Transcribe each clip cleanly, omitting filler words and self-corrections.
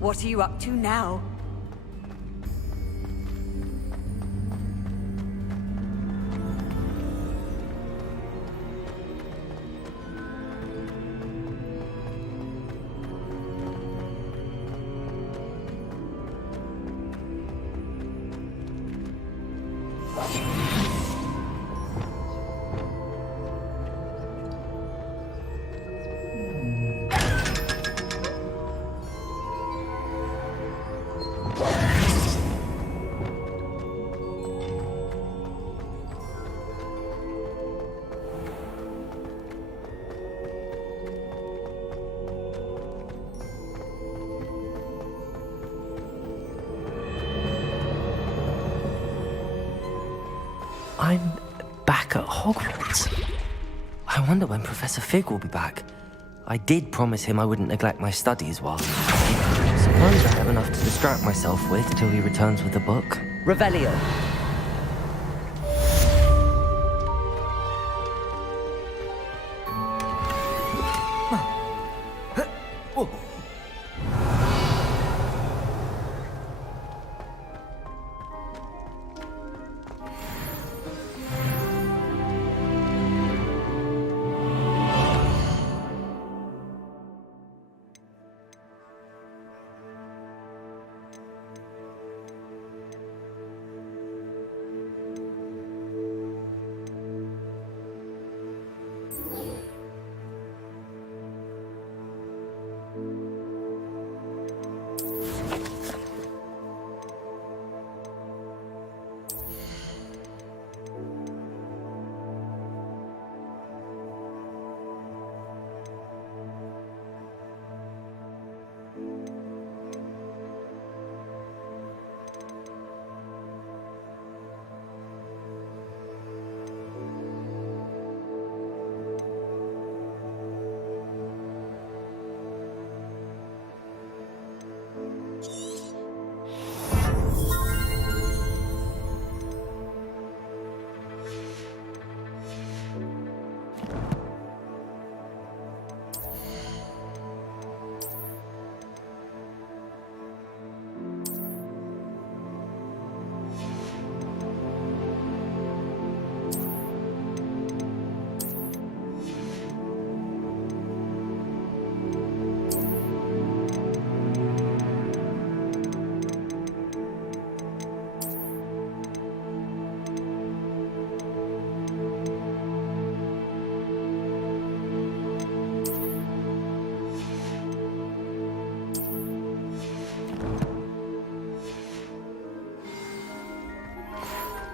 What are you up to now? I'm back at Hogwarts. I wonder when Professor Fig will be back. I did promise him I wouldn't neglect my studies while... Suppose I have enough to distract myself with till he returns with the book. Revelio.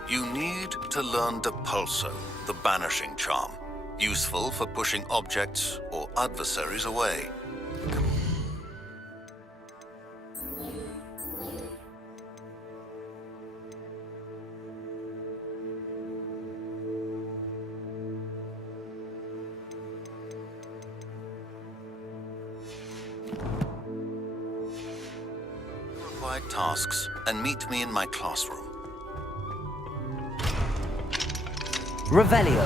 You need to learn Depulso, the banishing charm, useful for pushing objects or adversaries away. Required tasks and meet me in my classroom. Revelio.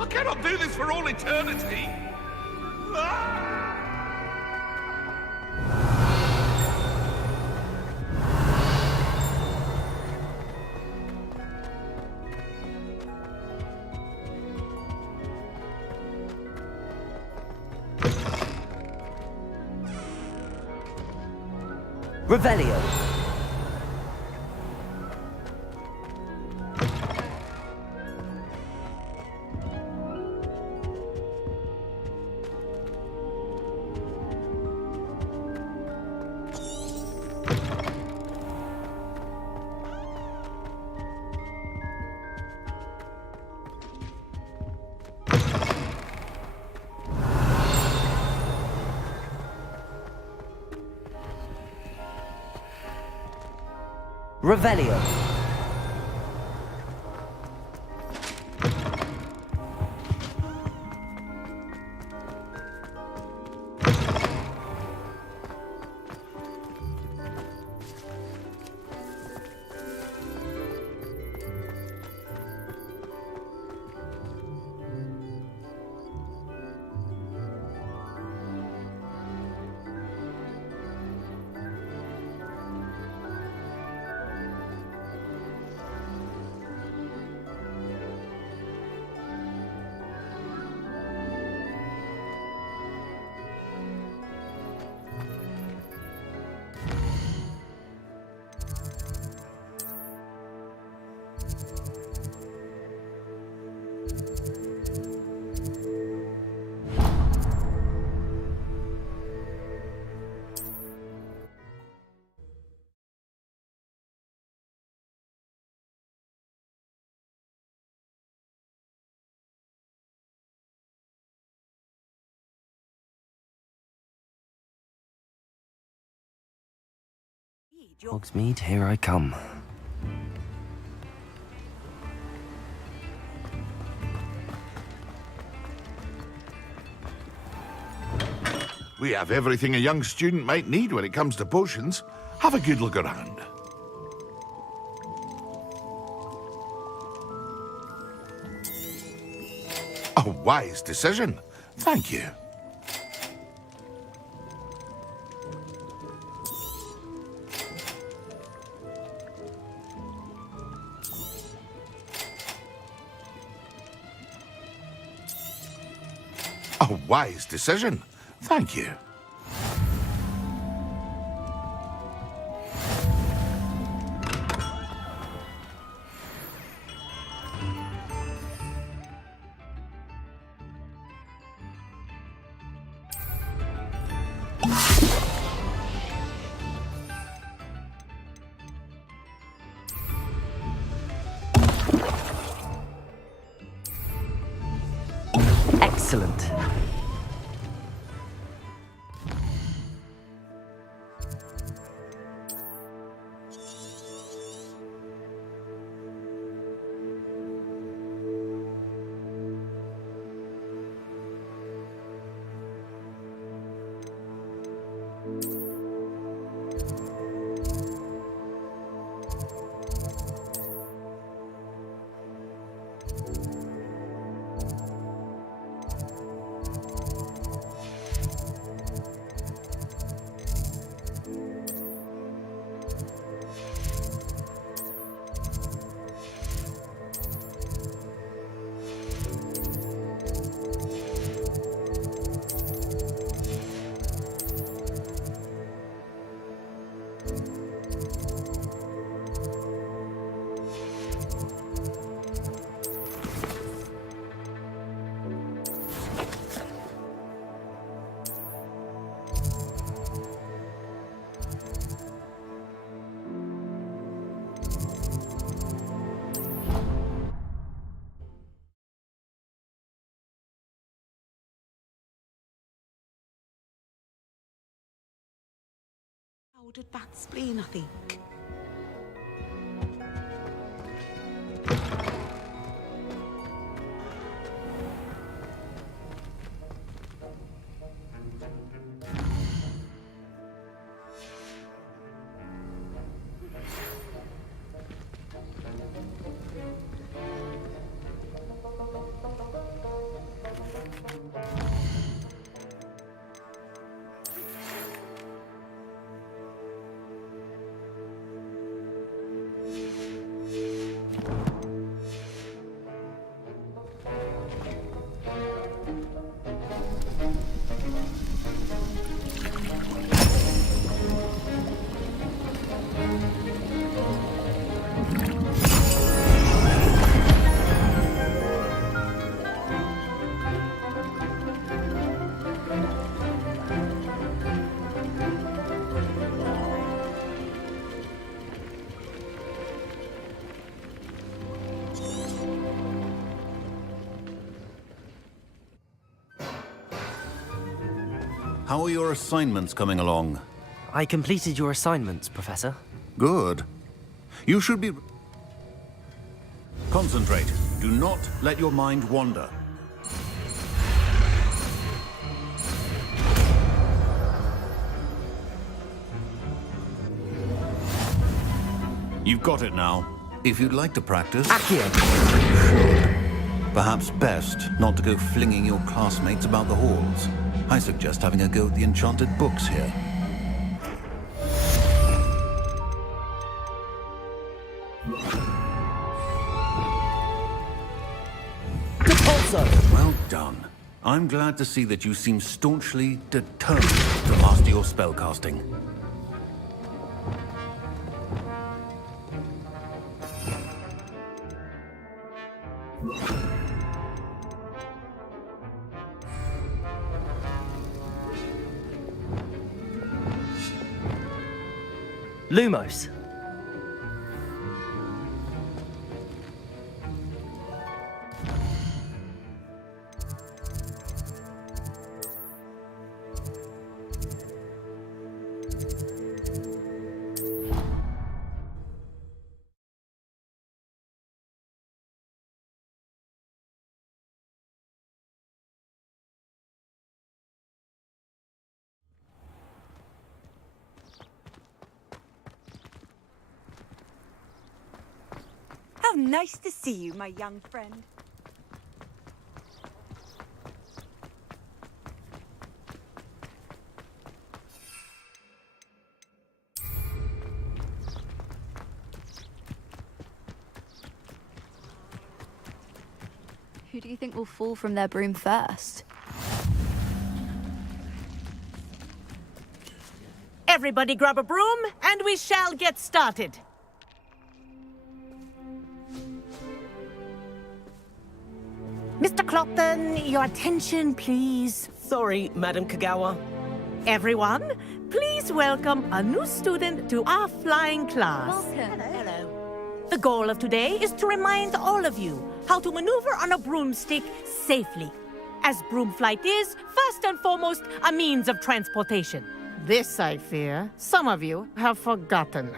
I cannot do this for all eternity! Revelio. Revelio. Hogsmeade, here I come. We have everything a young student might need when it comes to potions. Have a good look around. A wise decision. Thank you. A wise decision. Thank you. Excellent. Powdered bat spleen, I think. How are your assignments coming along? I completed your assignments, Professor. Good. You should be... Concentrate. Do not let your mind wander. You've got it now. If you'd like to practice... Accio! Perhaps best not to go flinging your classmates about the halls. I suggest having a go at the enchanted books here. Well done. I'm glad to see that you seem staunchly determined to master your spellcasting. Lumos. nice to see you, my young friend. Who do you think will fall from their broom first? Everybody grab a broom, and we shall get started. Mr. Clopton, your attention, please. Sorry, Madam Kagawa. Everyone, please welcome a new student to our flying class. Welcome. Hello. The goal of today is to remind all of you how to maneuver on a broomstick safely, as broom flight is, first and foremost, a means of transportation. This, I fear, some of you have forgotten.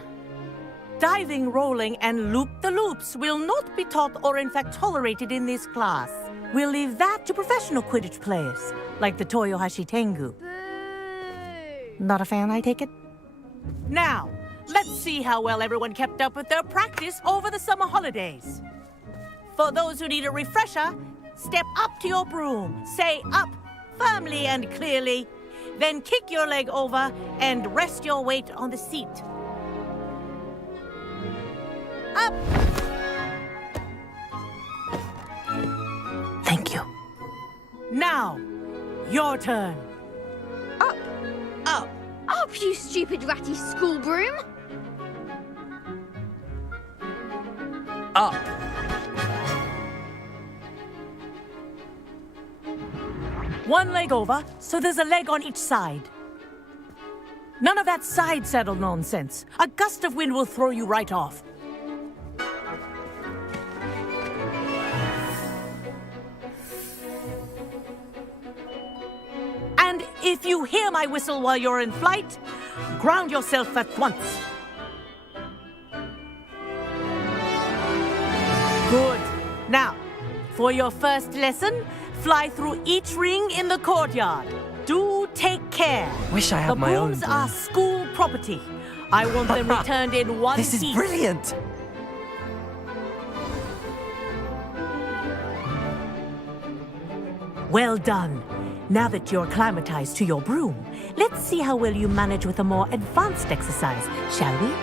Diving, rolling, and loop-the-loops will not be taught or in fact tolerated in this class. We'll leave that to professional Quidditch players, like the Toyohashi Tengu. Boo! Not a fan, I take it? Now, let's see how well everyone kept up with their practice over the summer holidays. For those who need a refresher, step up to your broom, say up firmly and clearly, then kick your leg over and rest your weight on the seat. Up! Thank you. Now, your turn. Up! Up! Up, you stupid ratty school broom! Up! One leg over, so there's a leg on each side. None of that side saddle nonsense. A gust of wind will throw you right off. And if you hear my whistle while you're in flight, ground yourself at once. Good. Now, for your first lesson, fly through each ring in the courtyard. Do take care. Wish I had the my own brooms broom. are school property. I want them returned in one This is piece. brilliant! Well done. Now that you're acclimatized to your broom, let's see how well you manage with a more advanced exercise, shall we?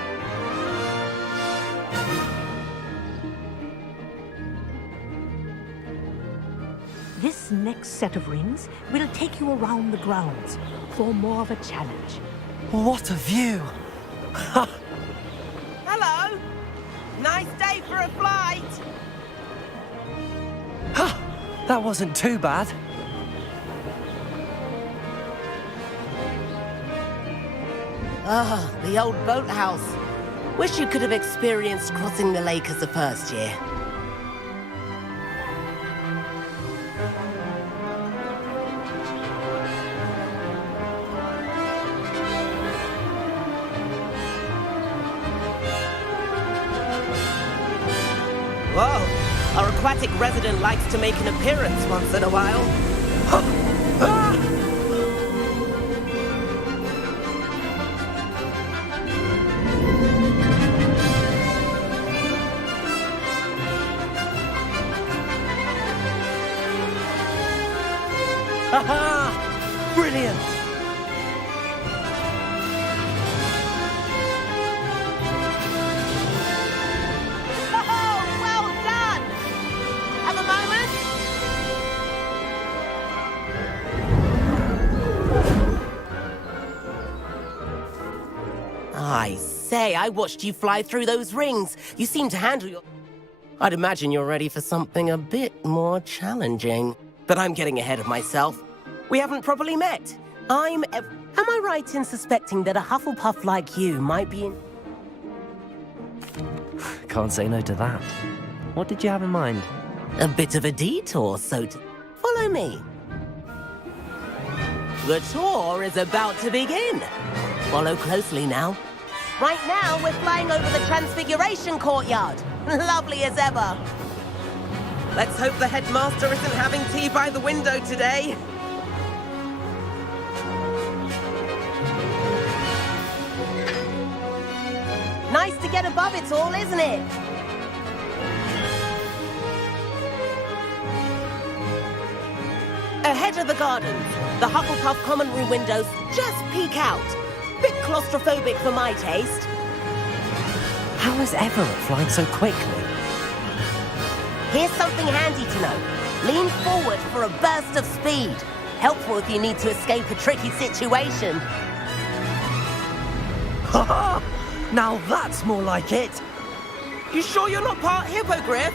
This next set of rings will take you around the grounds for more of a challenge. What a view! Hello! Nice day for a flight! That wasn't too bad. Ah, the old boathouse. Wish you could have experienced crossing the lake as a first year. Whoa! Our aquatic resident likes to make an appearance once in a while. Haha! Brilliant! Oh, well done! Have a moment. I say, I watched you fly through those rings. You seem to handle your... I'd imagine you're ready for something a bit more challenging. But I'm getting ahead of myself. We haven't properly met. Am I right in suspecting that a Hufflepuff like you might be in... Can't say no to that. What did you have in mind? A bit of a detour, so to... Follow me. The tour is about to begin. Follow closely now. Right now, we're flying over the Transfiguration Courtyard. Lovely as ever. Let's hope the headmaster isn't having tea by the window today. Nice to get above it all, isn't it? ahead of the gardens. The Hufflepuff common room windows just peek out. Bit claustrophobic for my taste. How is Everett flying so quickly? Here's something handy to know. Lean forward for a burst of speed. Helpful if you need to escape a tricky situation. Haha! Now that's more like it! You sure you're not part hippogriff?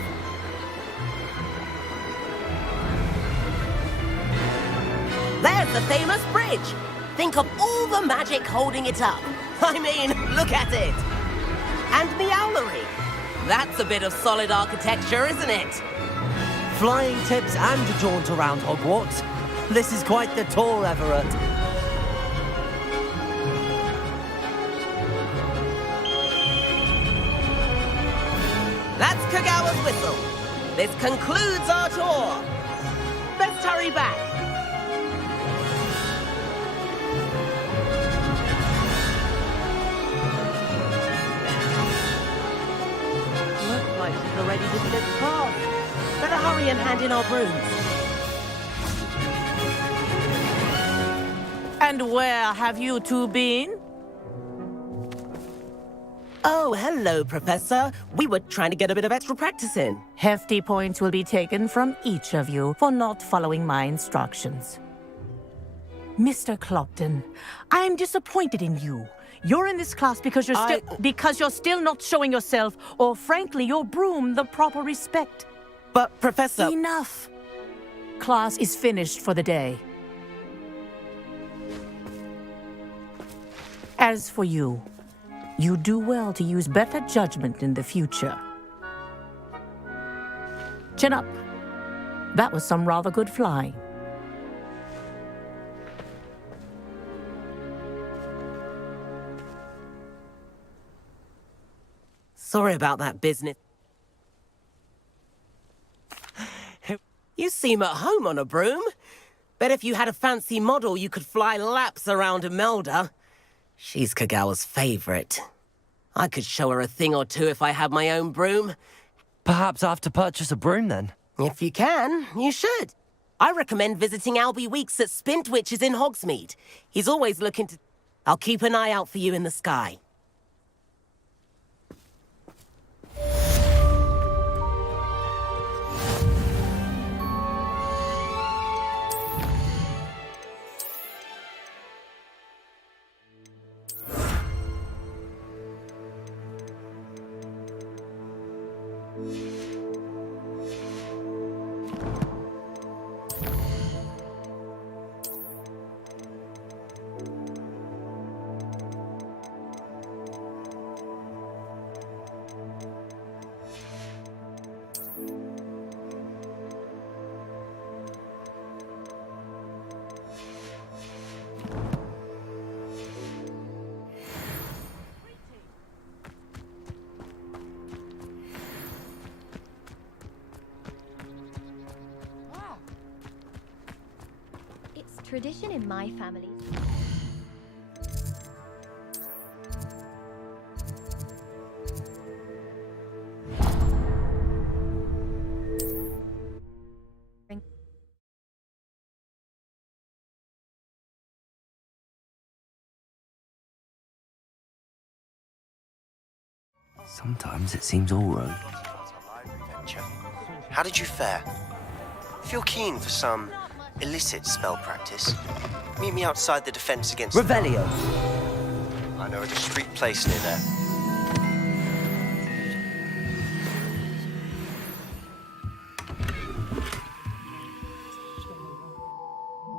There's the famous bridge. Think of all the magic holding it up. I mean, look at it. And the owlery. That's a bit of solid architecture, isn't it? Flying tips and a jaunt around Hogwarts. This is quite the tour, Everett. That's Kagawa's whistle. This concludes our tour. Let's hurry back. Looks like she's already dismissed class. Better hurry and hand in our brooms. And where have you two been? Oh, hello, Professor. We were trying to get a bit of extra practice in. Hefty points will be taken from each of you for not following my instructions. Mr. Clopton, I'm disappointed in you. You're in this class because you're still not showing yourself, or frankly, your broom the proper respect. But, Professor... Enough. Class is finished for the day. As for you, you do well to use better judgment in the future. Chin up. That was some rather good flying. Sorry about that business. You seem at home on a broom. Bet if you had a fancy model, you could fly laps around Imelda. She's Kagawa's favorite. I could show her a thing or two if I had my own broom. Perhaps I have to purchase a broom then. If you can, you should. I recommend visiting Albie Weeks at Spintwitches in Hogsmeade. He's always looking to... I'll keep an eye out for you in the sky. It's tradition in my family. Sometimes it seems all right. How did you fare? If you're keen for some illicit spell practice, meet me outside the Defense Against... Revelio! I know a discreet place near there.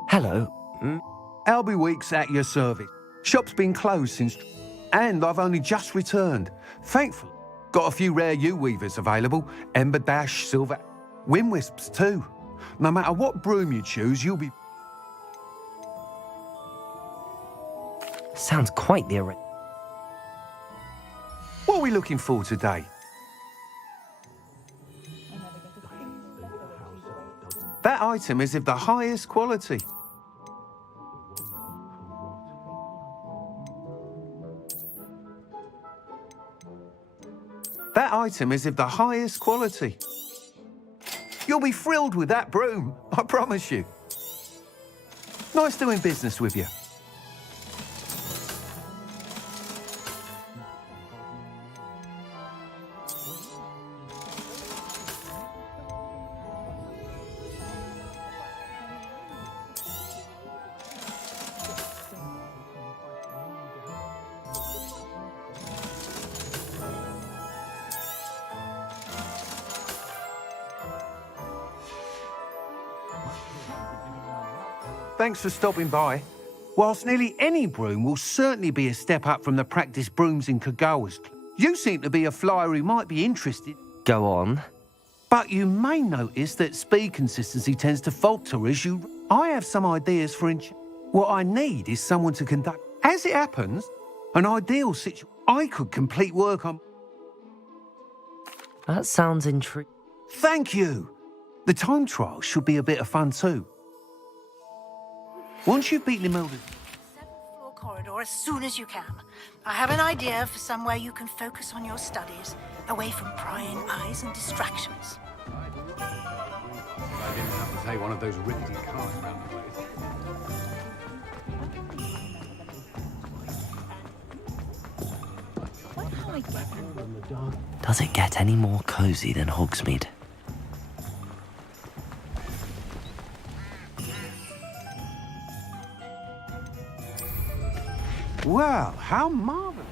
Hello. Albie Weeks at your service. Shop's been closed since... And I've only just returned. Thankfully, got a few rare U-weavers available. Ember Dash, Silver... Wind Wisps too. No matter what broom you choose, you'll be... Sounds quite the array. What are we looking for today? That item is of the highest quality. That item is of the highest quality. You'll be thrilled with that broom, I promise you. Nice doing business with you. Thanks for stopping by. Whilst nearly any broom will certainly be a step up from the practice brooms in Kagawa's club, you seem to be a flyer who might be interested. Go on. But you may notice that speed consistency tends to falter as you... I have some ideas for... What I need is someone to conduct... As it happens, an ideal situation... I could complete work on... That sounds intriguing. Thank you. The time trial should be a bit of fun too. Once you've beaten Imelda... 7th floor corridor as soon as you can. I have an idea for somewhere you can focus on your studies, away from prying eyes and distractions. I didn't have to take one of those rickety cars around the place. Does it get any more cozy than Hogsmeade? Wow, how marvellous.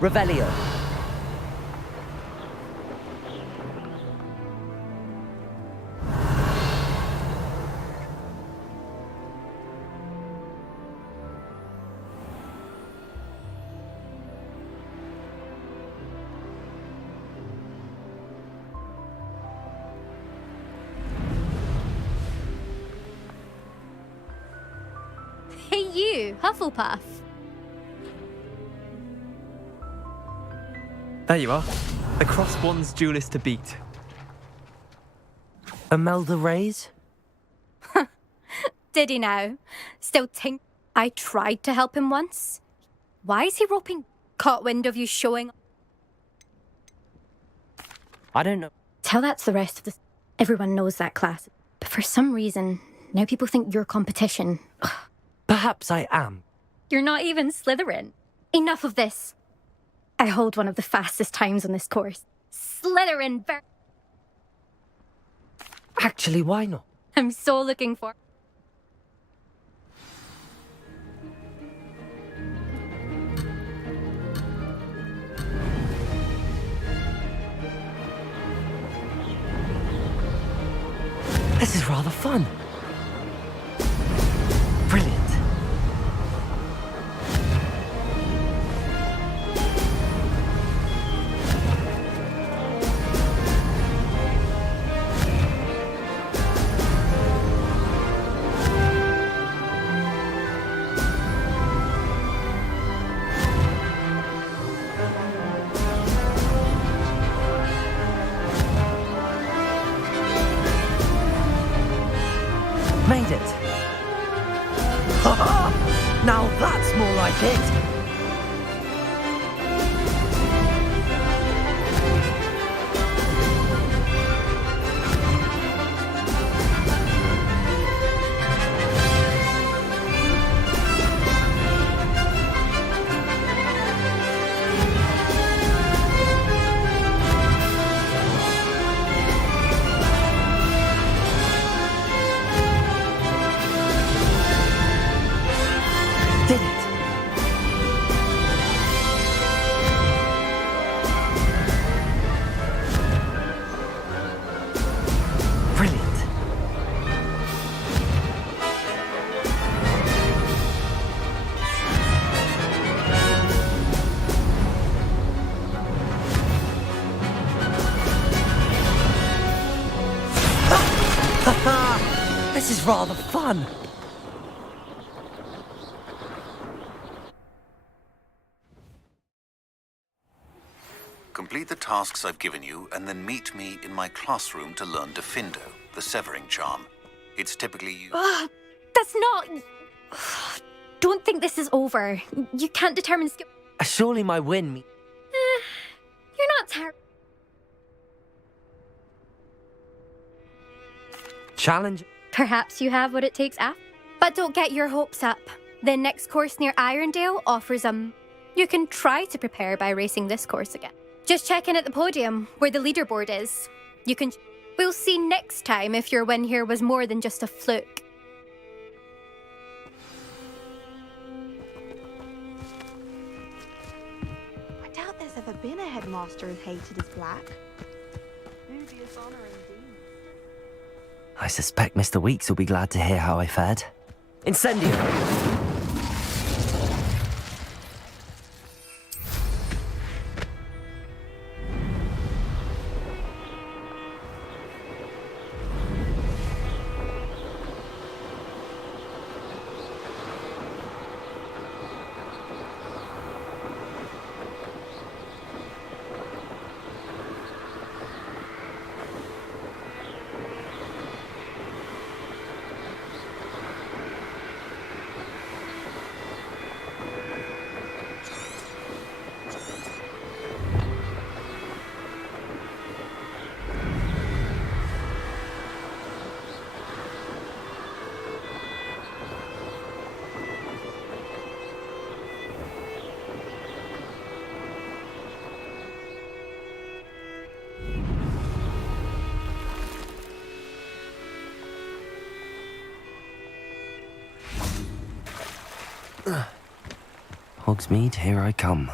Revelio. Hey you, Hufflepuff. There you are. The crosswands duelist to beat. Imelda Reyes? Did he now? Still think I tried to help him once? Why is he roping? Caught wind of you showing? I don't know. Tell that to the rest of the... Everyone knows that class. But for some reason, now people think you're competition. Perhaps I am. You're not even Slytherin. Enough of this. I hold one of the fastest times on this course. Slytherin Actually, why not? I'm so looking for... This is rather fun. Brilliant. Made it. Ha-ha! Now that's more like it. Did it. This is rather fun. Complete the tasks I've given you, and then meet me in my classroom to learn Diffindo, the severing charm. It's typically used... That's not... Don't think this is over. You can't determine skill... Surely my win me... You're not terrible. Challenge? Perhaps you have what it takes after. But don't get your hopes up. The next course near Irondale offers You can try to prepare by racing this course again. Just check in at the podium, where the leaderboard is. You can... We'll see next time if your win here was more than just a fluke. I doubt there's ever been a headmaster as hated as Black. Dubious honor indeed. I suspect Mr. Weeks will be glad to hear how I fared. Incendio! Hogsmeade, here I come.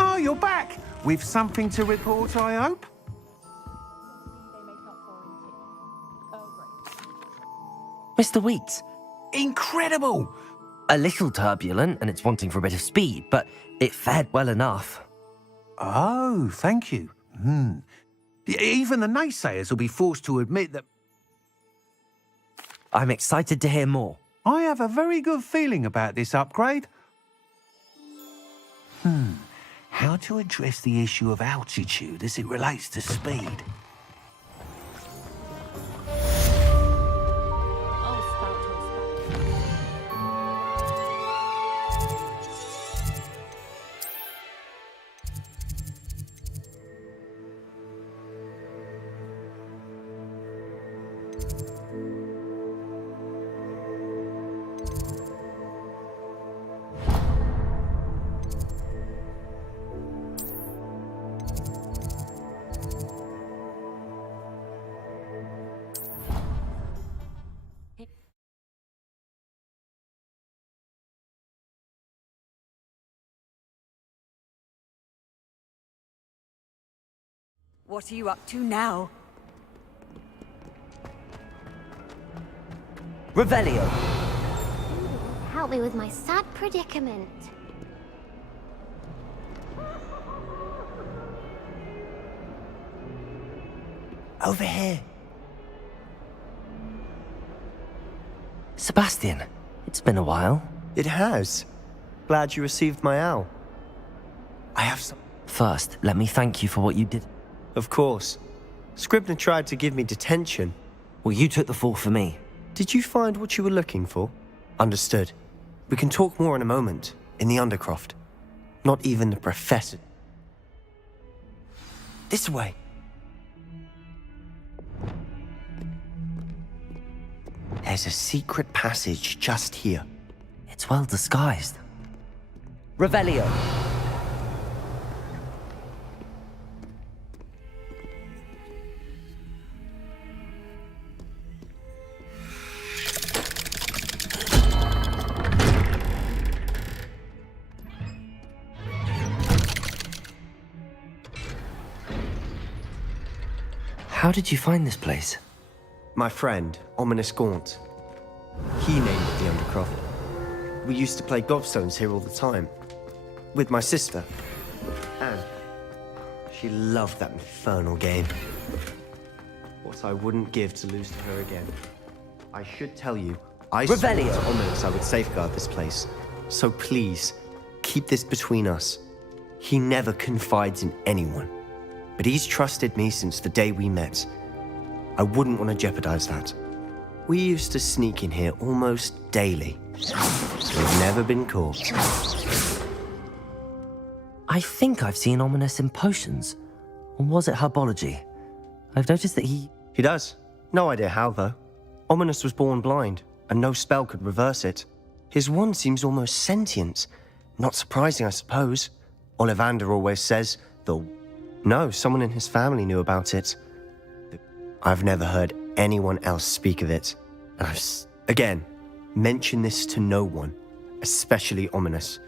Oh, you're back! With something to report, I hope? Mr. Weeks. Incredible! A little turbulent, and it's wanting for a bit of speed, but it fared well enough. Oh, thank you. Even the naysayers will be forced to admit that... I'm excited to hear more. I have a very good feeling about this upgrade. How to address the issue of altitude as it relates to speed? What are you up to now? Revelio. Help me with my sad predicament. Over here. Sebastian, it's been a while. It has. Glad you received my owl. I have some... First, let me thank you for what you did. Of course. Scribner tried to give me detention. Well, you took the fall for me. Did you find what you were looking for? Understood. We can talk more in a moment, in the Undercroft. Not even the Professor. This way. There's a secret passage just here. It's well disguised. Revelio. How did you find this place? My friend, Ominous Gaunt. He named it the Undercroft. We used to play gobstones here all the time. With my sister, Anne. She loved that infernal game. What I wouldn't give to lose to her again. I should tell you, I swore to Ominous I would safeguard this place. So please, keep this between us. He never confides in anyone. But he's trusted me since the day we met. I wouldn't want to jeopardize that. We used to sneak in here almost daily. We've never been caught. I think I've seen Ominous in potions. Or was it herbology? I've noticed that he does. No idea how, though. Ominous was born blind, and no spell could reverse it. His wand seems almost sentient. Not surprising, I suppose. Ollivander always says, No, someone in his family knew about it. I've never heard anyone else speak of it. And again, mention this to no one, especially Ominous.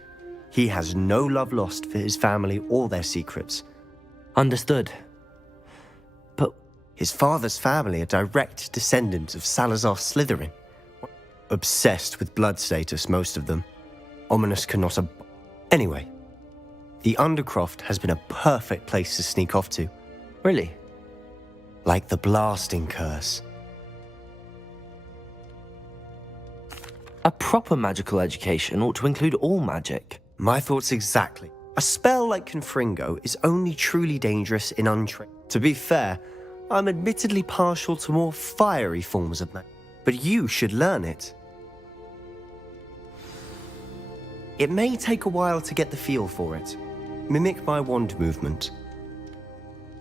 He has no love lost for his family or their secrets. Understood. But his father's family are direct descendants of Salazar Slytherin. Obsessed with blood status, most of them. Ominous cannot Anyway, the Undercroft has been a perfect place to sneak off to. Really? Like the blasting curse. A proper magical education ought to include all magic. My thoughts exactly. A spell like Confringo is only truly dangerous in untrained. To be fair, I'm admittedly partial to more fiery forms of magic, but you should learn it. It may take a while to get the feel for it. Mimic my wand movement.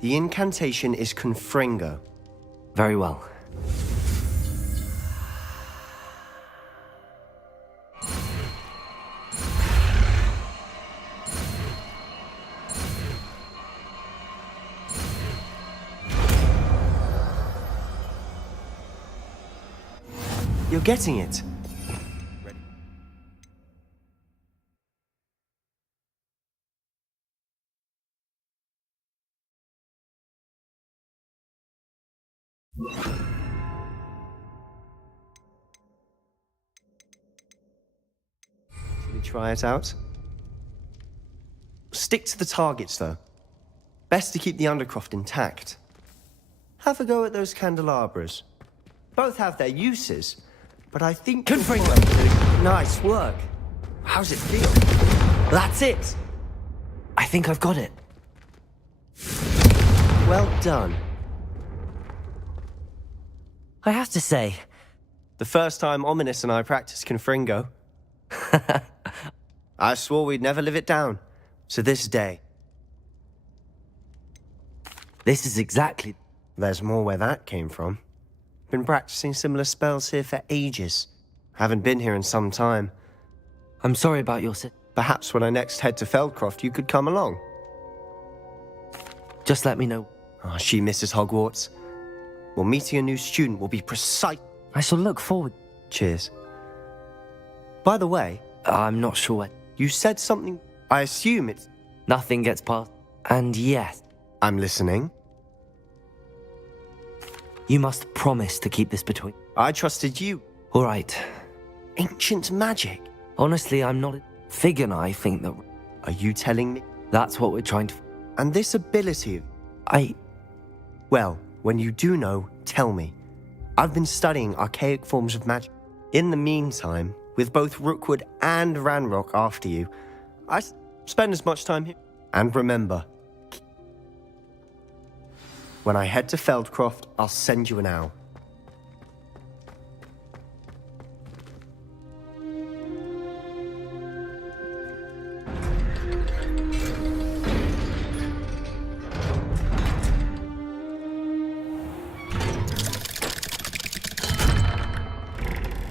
The incantation is Confringo. Very well. You're getting it. Shall we try it out? Stick to the targets, though. Best to keep the Undercroft intact. Have a go at those candelabras. Both have their uses, but I think... Confringo! Nice work. How's it feel? That's it! I think I've got it. Well done. I have to say... The first time Ominous and I practiced Confringo. I swore we'd never live it down. To this day. This is exactly... There's more where that came from. Been practicing similar spells here for ages. Haven't been here in some time. I'm sorry about your... Perhaps when I next head to Feldcroft, you could come along. Just let me know. Oh, she misses Hogwarts. Well, meeting a new student will be precise. I shall look forward. Cheers. By the way... I'm not sure. You said something... I assume it's... Nothing gets past. And yes. I'm listening. You must promise to keep this between... I trusted you. All right. Ancient magic. Honestly, I'm not... Fig and I think that... Are you telling me? That's what we're trying to... And this ability... Well, when you do know, tell me. I've been studying archaic forms of magic. In the meantime, with both Rookwood and Ranrock after you, I spend as much time here. And remember, when I head to Feldcroft, I'll send you an owl.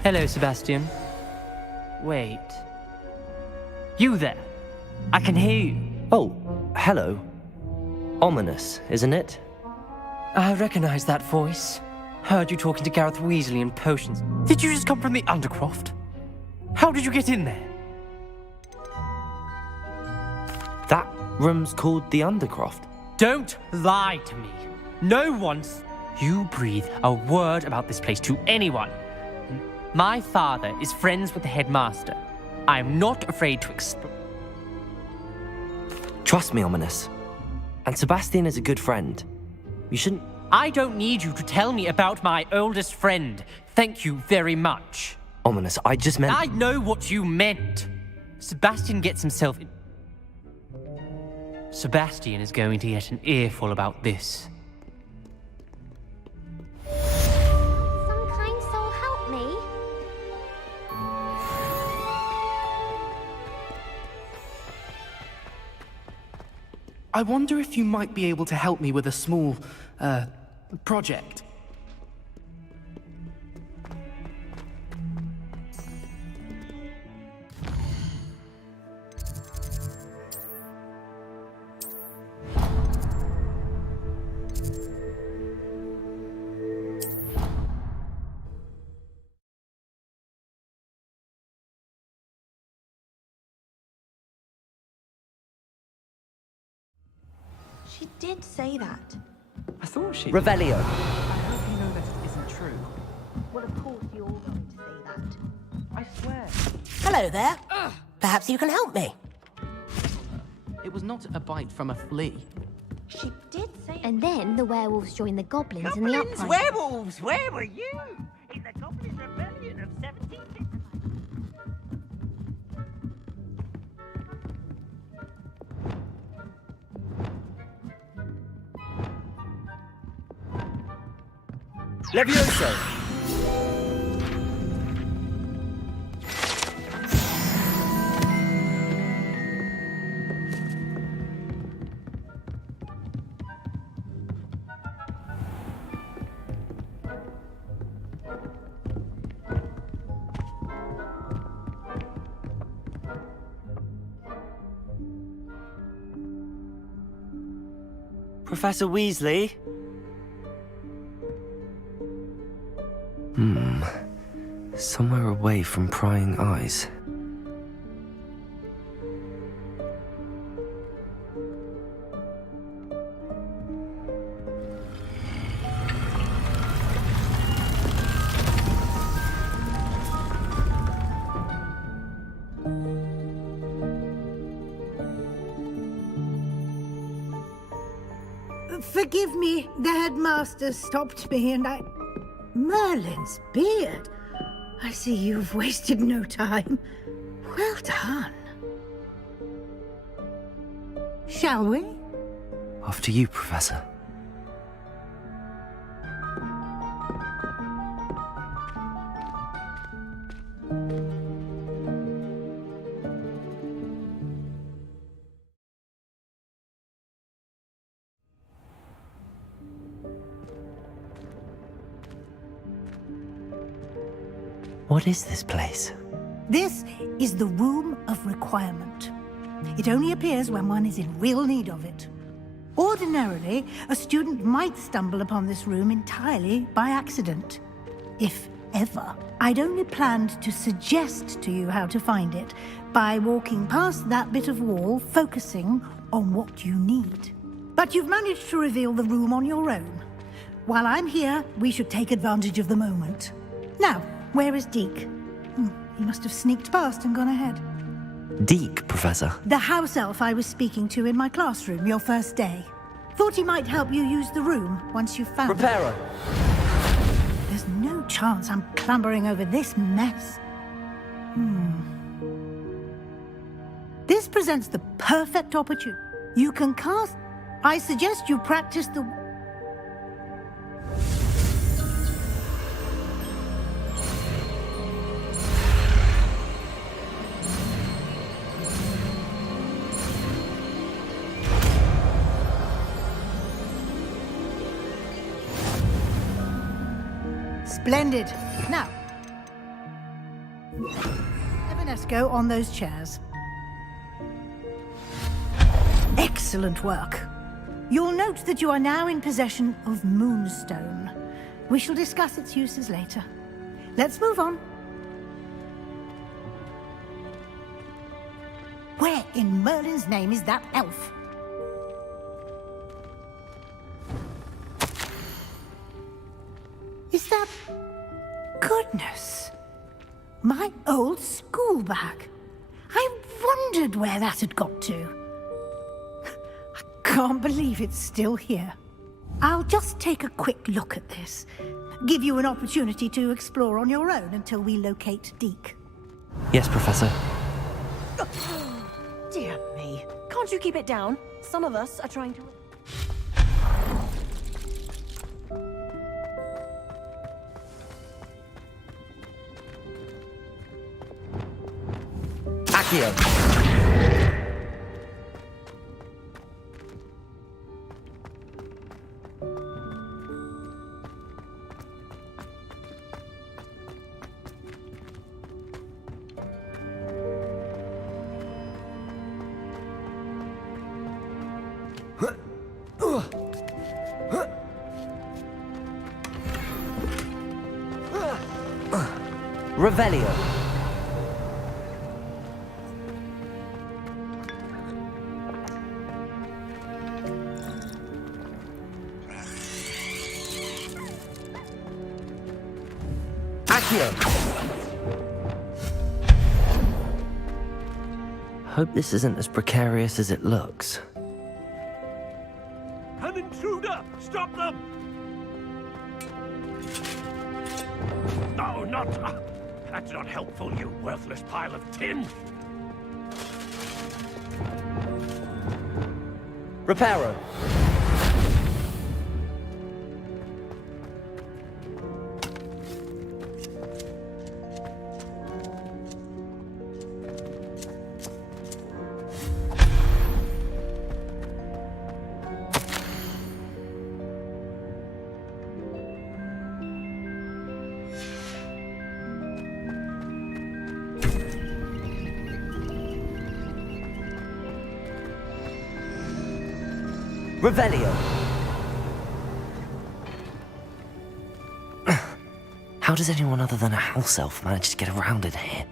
Hello, Sebastian. Wait. You there? I can hear you. Oh, hello. Ominous, isn't it? I recognize that voice. Heard you talking to Gareth Weasley in potions. Did you just come from the Undercroft? How did you get in there? That room's called the Undercroft. Don't lie to me. No one's... you breathe a word about this place to anyone. My father is friends with the headmaster. I'm not afraid to explore. Trust me, Ominous. And Sebastian is a good friend. You shouldn't... I don't need you to tell me about my oldest friend. Thank you very much. Ominous, I just meant... I know what you meant. Sebastian gets himself... Sebastian is going to get an earful about this. Some kind soul help me. I wonder if you might be able to help me with a small, project. She did say that. I thought she... Revelio. I hope you know that it isn't true. Well, of course you're going to say that. I swear. Hello there. Perhaps you can help me. It was not a bite from a flea. She did say... And then the werewolves joined the goblins in the uprising. Werewolves! Where were you? In the Goblin Rebellion of 1750. Levioso. Professor Weasley? Somewhere away from prying eyes. Forgive me, the headmaster stopped me and I... Merlin's beard. I see you've wasted no time. Well done. Shall we? After you, Professor. What is this place? This is the Room of Requirement. It only appears when one is in real need of it. Ordinarily, a student might stumble upon this room entirely by accident. If ever. I'd only planned to suggest to you how to find it by walking past that bit of wall, focusing on what you need. But you've managed to reveal the room on your own. While I'm here, we should take advantage of the moment. Now, where is Deke? He must have sneaked past and gone ahead. Deke, Professor. The house elf I was speaking to in my classroom your first day. Thought he might help you use the room once you've found it. Reparo. There's no chance I'm clambering over this mess. This presents the perfect opportunity. You can cast... I suggest you practice the... Splendid. Now, Evanesco on those chairs. Excellent work. You'll note that you are now in possession of Moonstone. We shall discuss its uses later. Let's move on. Where in Merlin's name is that elf? My old school bag. I wondered where that had got to. I can't believe it's still here. I'll just take a quick look at this. Give you an opportunity to explore on your own until we locate Deke. Yes, Professor. Dear me. Can't you keep it down? Some of us are trying to... Accio! Revelio. Hope this isn't as precarious as it looks. An intruder! Stop them! No, not... that's not helpful, you worthless pile of tin! Reparo. Revelio. How does anyone other than a house elf manage to get around in here?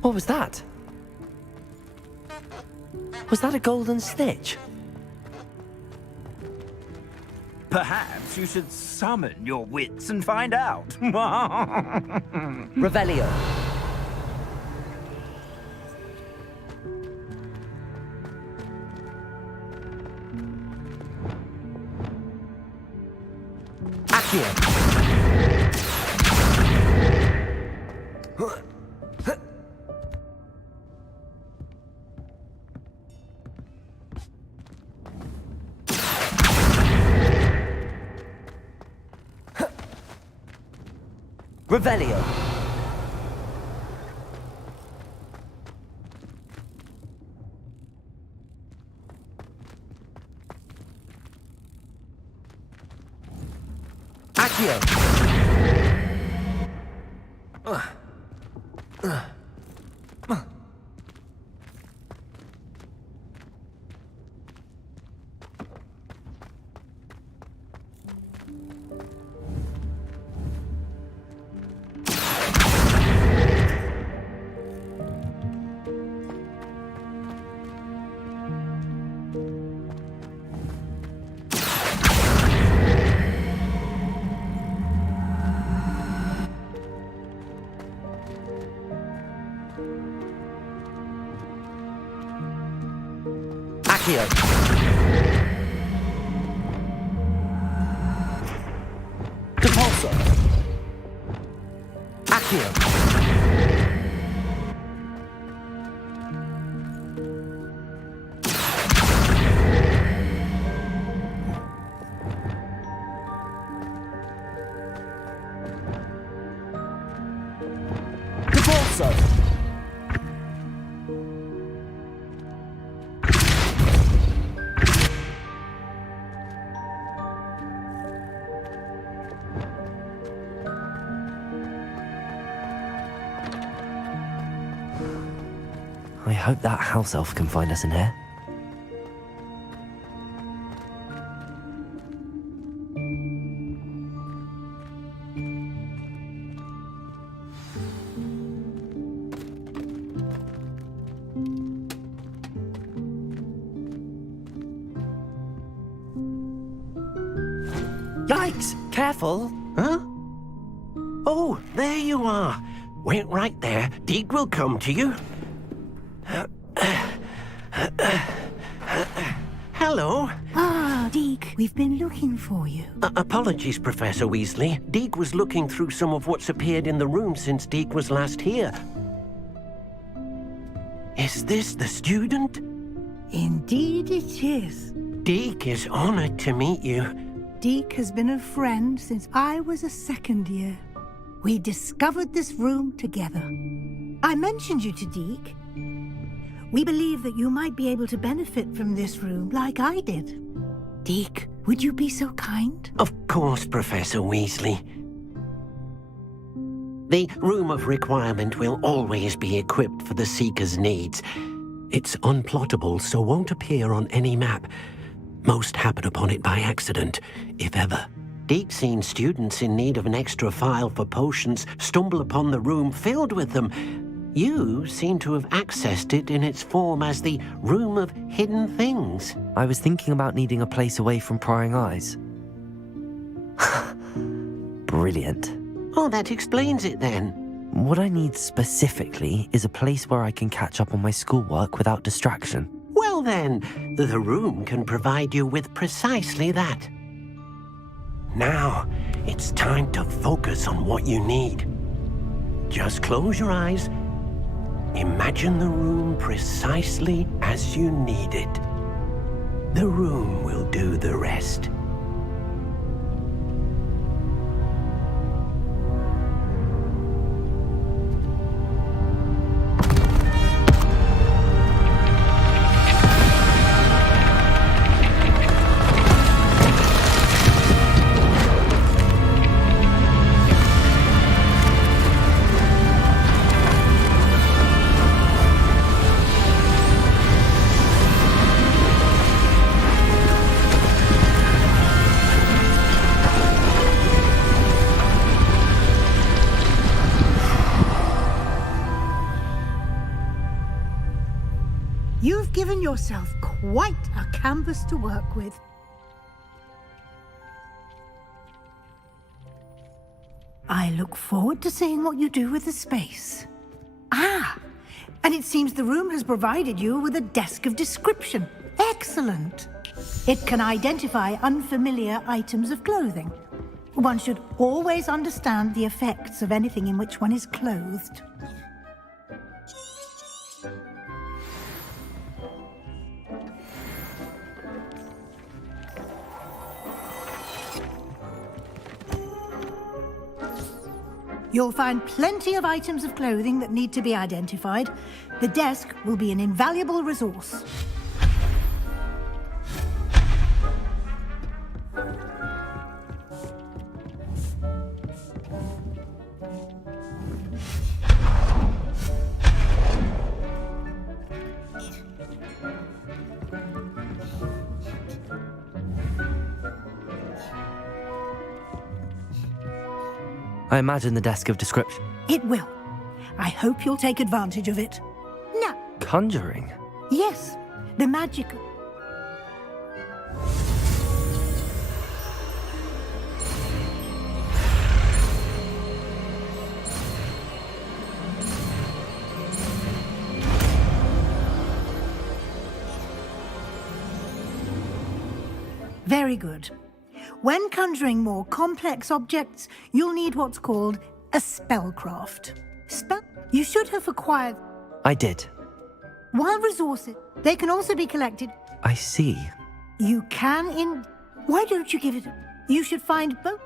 What was that? Was that a golden snitch? Perhaps you should summon your wits and find out. Revelio. Accio. Revelio. Accio. Accio. Depulso. Accio. Depulso. I hope that house elf can find us in here. Thanks. Careful. Huh? Oh, there you are. Wait right there. Deek will come to you. Hello. Ah, Deek, we've been looking for you. Apologies, Professor Weasley. Deek was looking through some of what's appeared in the room since Deek was last here. Is this the student? Indeed it is. Deek is honored to meet you. Deek has been a friend since I was a second year. We discovered this room together. I mentioned you to Deek. We believe that you might be able to benefit from this room like I did. Deek, would you be so kind? Of course, Professor Weasley. The Room of Requirement will always be equipped for the Seeker's needs. It's unplottable, so won't appear on any map. Most happen upon it by accident, if ever. Deek's seen students in need of an extra file for potions stumble upon the room filled with them. You seem to have accessed it in its form as the Room of Hidden Things. I was thinking about needing a place away from prying eyes. Brilliant. Oh, that explains it then. What I need specifically is a place where I can catch up on my schoolwork without distraction. Well then, the room can provide you with precisely that. Now, it's time to focus on what you need. Just close your eyes. Imagine the room precisely as you need it. The room will do the rest. You've given yourself quite a canvas to work with. I look forward to seeing what you do with the space. Ah, and it seems the room has provided you with a desk of description. Excellent. It can identify unfamiliar items of clothing. One should always understand the effects of anything in which one is clothed. You'll find plenty of items of clothing that need to be identified. The desk will be an invaluable resource. I imagine the desk of description. It will. I hope you'll take advantage of it. Now. Conjuring? Yes, the magical. Very good. When conjuring more complex objects, you'll need what's called a spellcraft. You should have acquired. I did. While resources, they can also be collected. I see. You can Why don't you give it... You should find both.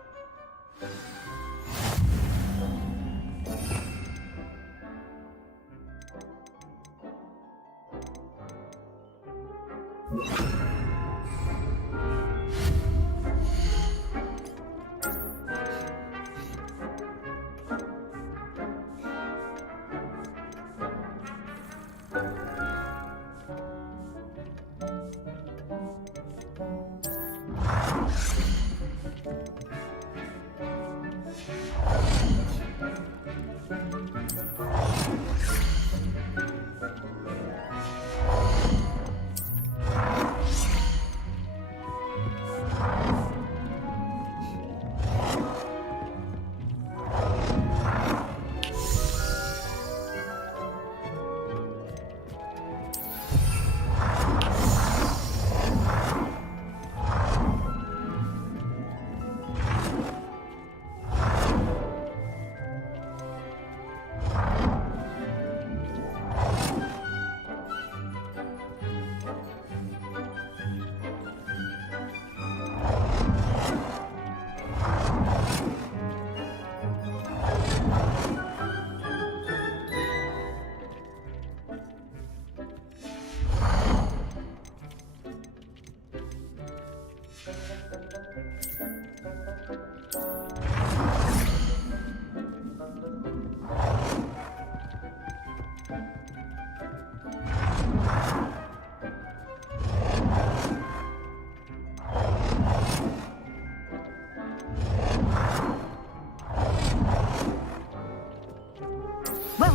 Well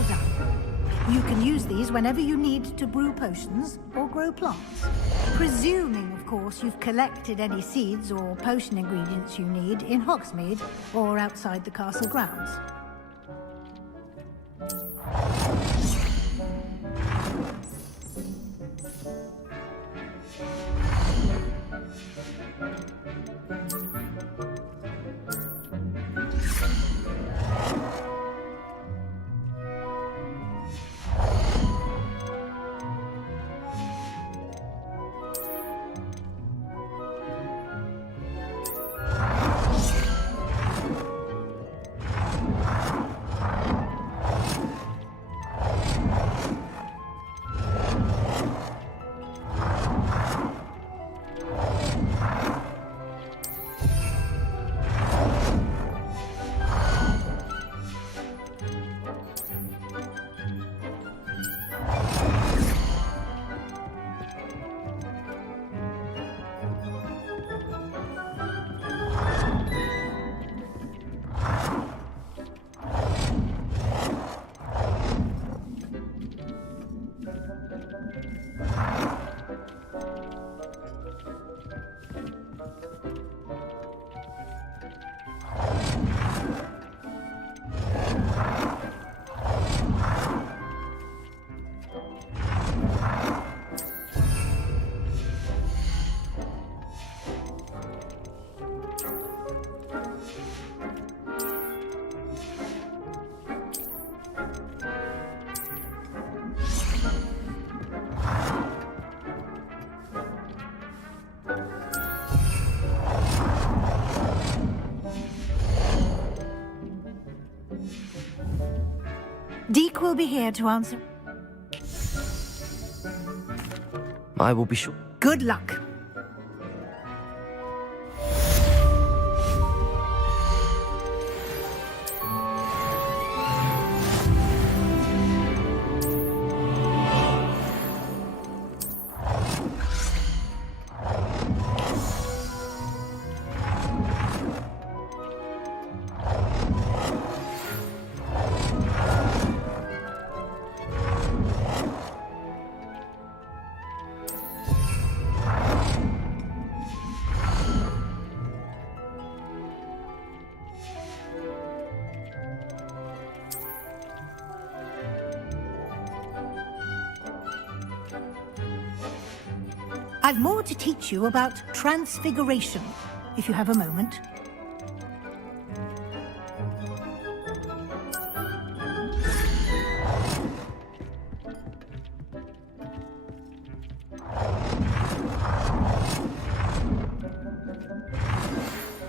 done. You can use these whenever you need to brew potions or grow plants. Presuming, of course, you've collected any seeds or potion ingredients you need in Hogsmeade or outside the castle grounds. Deke will be here to answer. I will be sure. Good luck. I've more to teach you about transfiguration, if you have a moment.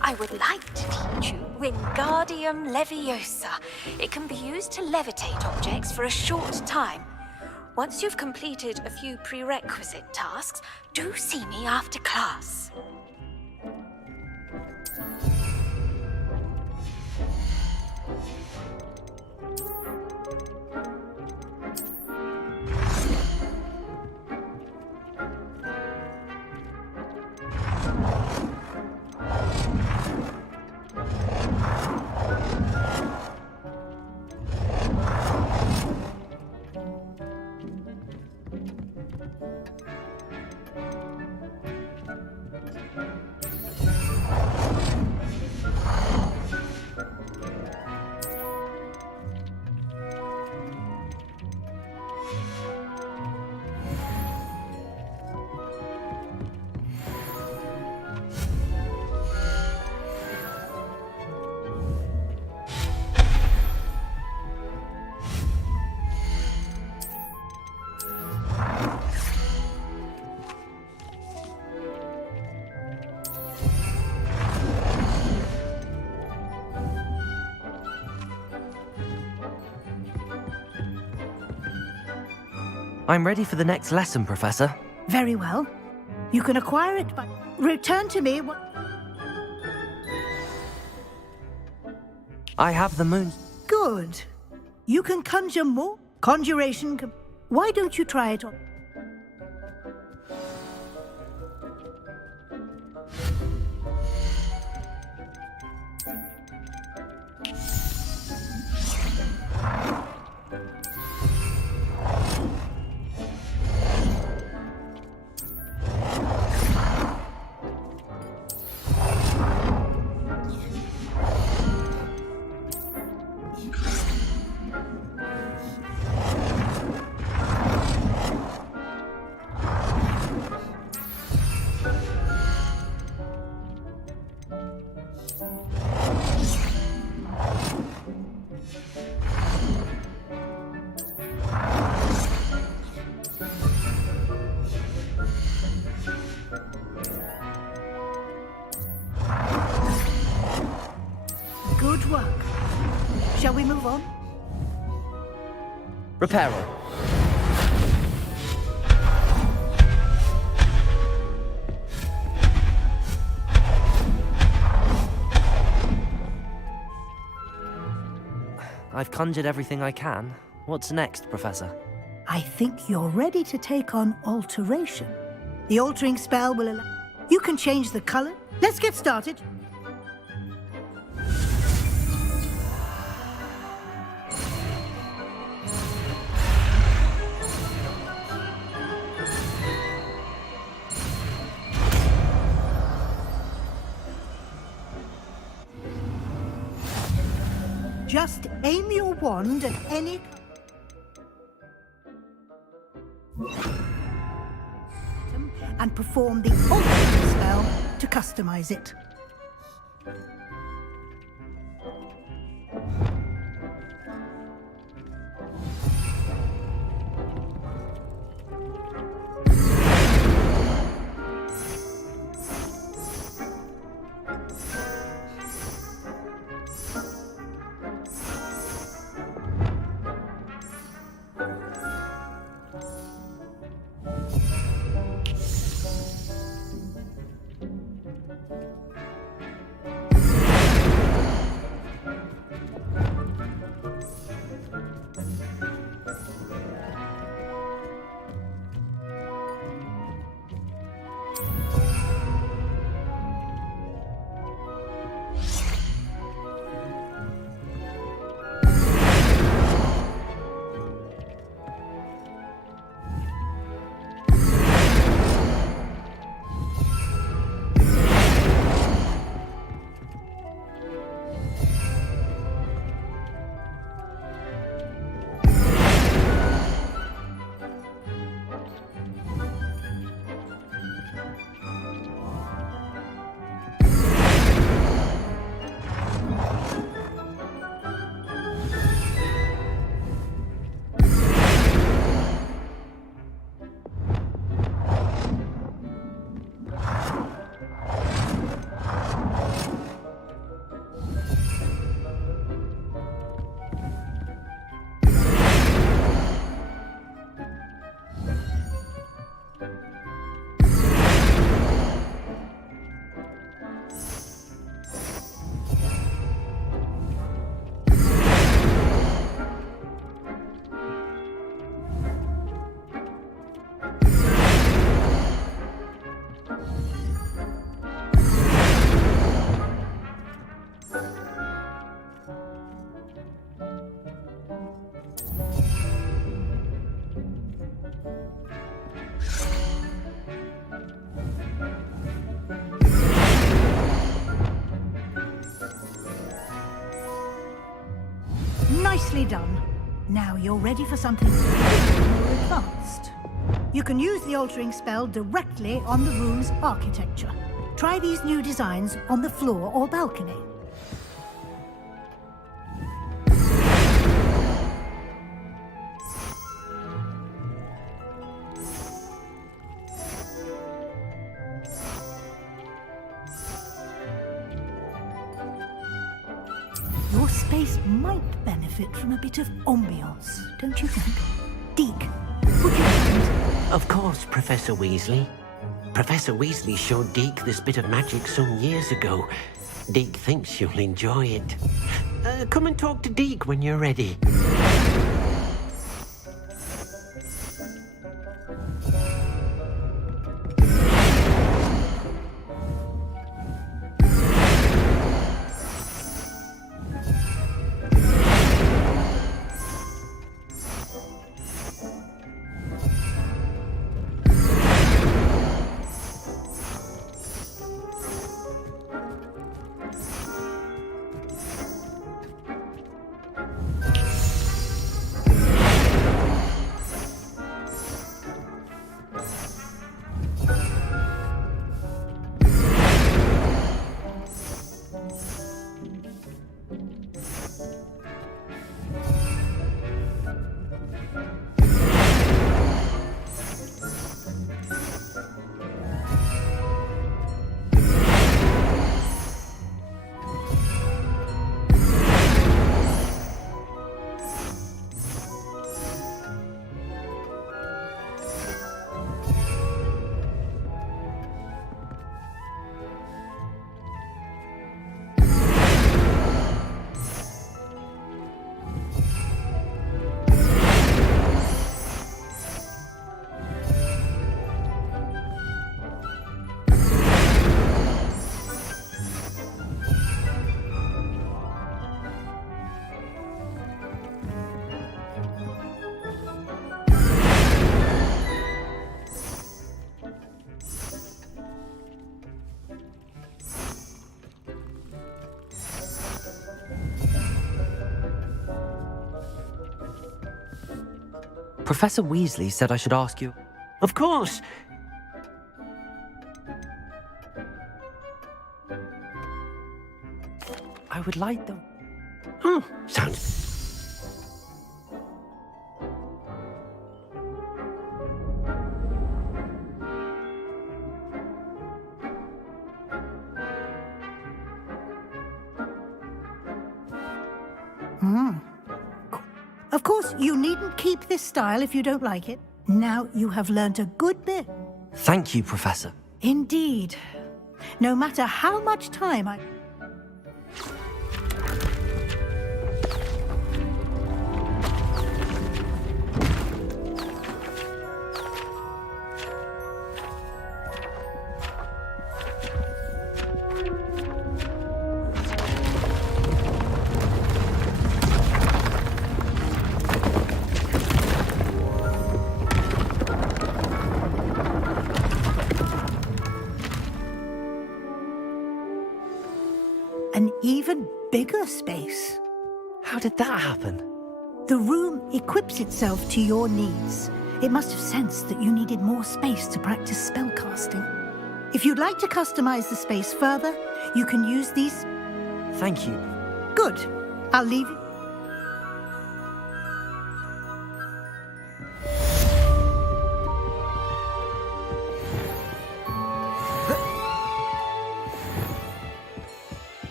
I would like to teach you Wingardium Leviosa. It can be used to levitate objects for a short time. Once you've completed a few prerequisite tasks, do see me after class. I'm ready for the next lesson, Professor. Very well. You can acquire it by... Return to me... I have the moon. Good. You can conjure more. Conjuration... Why don't you try it on... Good work. Shall we move on? Reparo. I've conjured everything I can. What's next, Professor? I think you're ready to take on alteration. The altering spell will allow... You can change the color. Let's get started. Just aim your wand at any... and perform the altering spell to customize it. Nicely done. Now you're ready for something more advanced. You can use the altering spell directly on the room's architecture. Try these new designs on the floor or balcony. Your space might benefit from a bit of ambiance, don't you think? Deke, would you mind? Of course, Professor Weasley. Professor Weasley showed Deke this bit of magic some years ago. Deke thinks you'll enjoy it. Come and talk to Deke when you're ready. Professor Weasley said I should ask you... Of course. I would like them. Oh, sounds... Of course, you needn't keep this style if you don't like it. Now you have learnt a good bit. Thank you, Professor. Indeed. No matter how much time I... An even bigger space. How did that happen? The room equips itself to your needs. It must have sensed that you needed more space to practice spellcasting. If you'd like to customize the space further, you can use these... Thank you. Good. I'll leave you...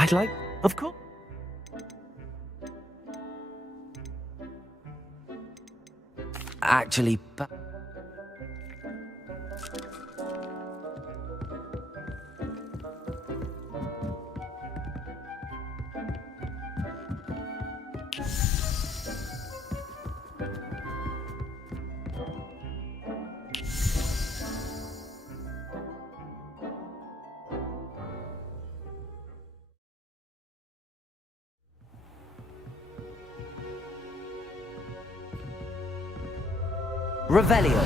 I'd like... Of course. Actually, Revelio.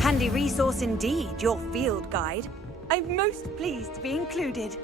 Handy resource indeed, your field guide. I'm most pleased to be included.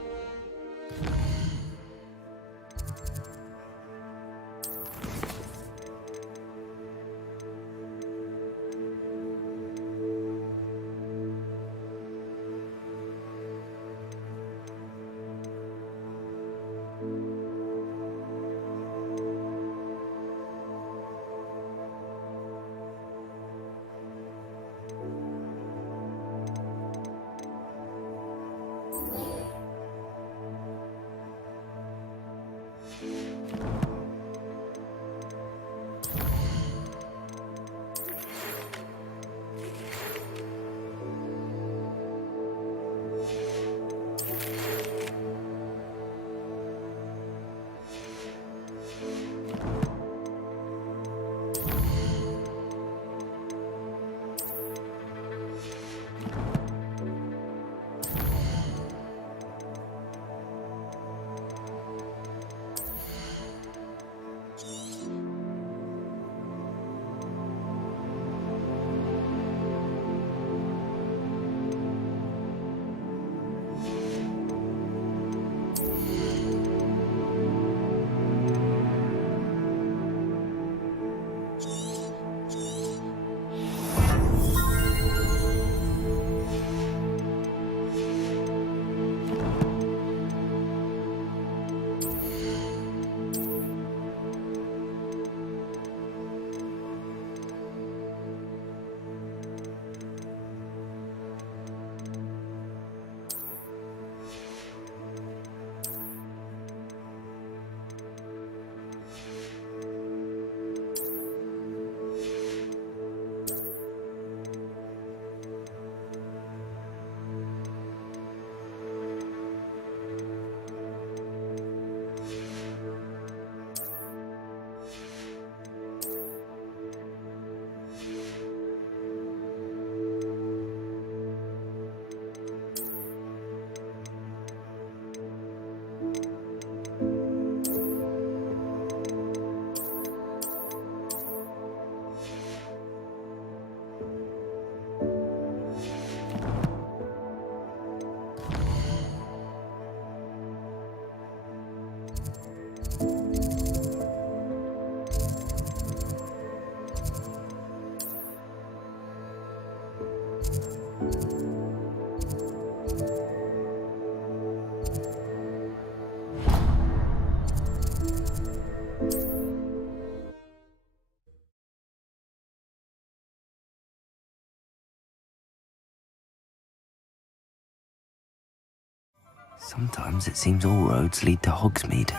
Sometimes it seems all roads lead to Hogsmeade.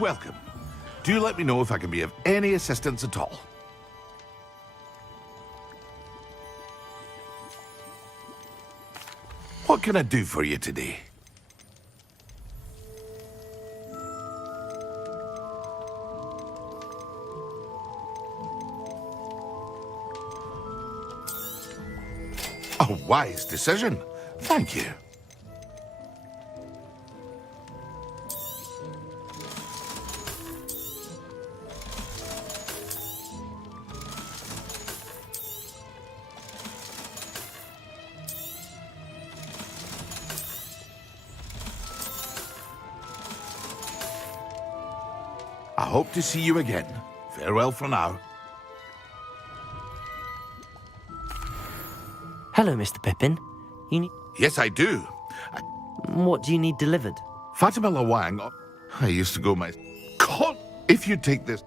Welcome. Do let me know if I can be of any assistance at all. What can I do for you today? A wise decision. Thank you. I hope to see you again. Farewell for now. Hello, Mr. Pippin. You need... Yes, I do. What do you need delivered? Fatima Lawang. I used to go my... God! If you take this...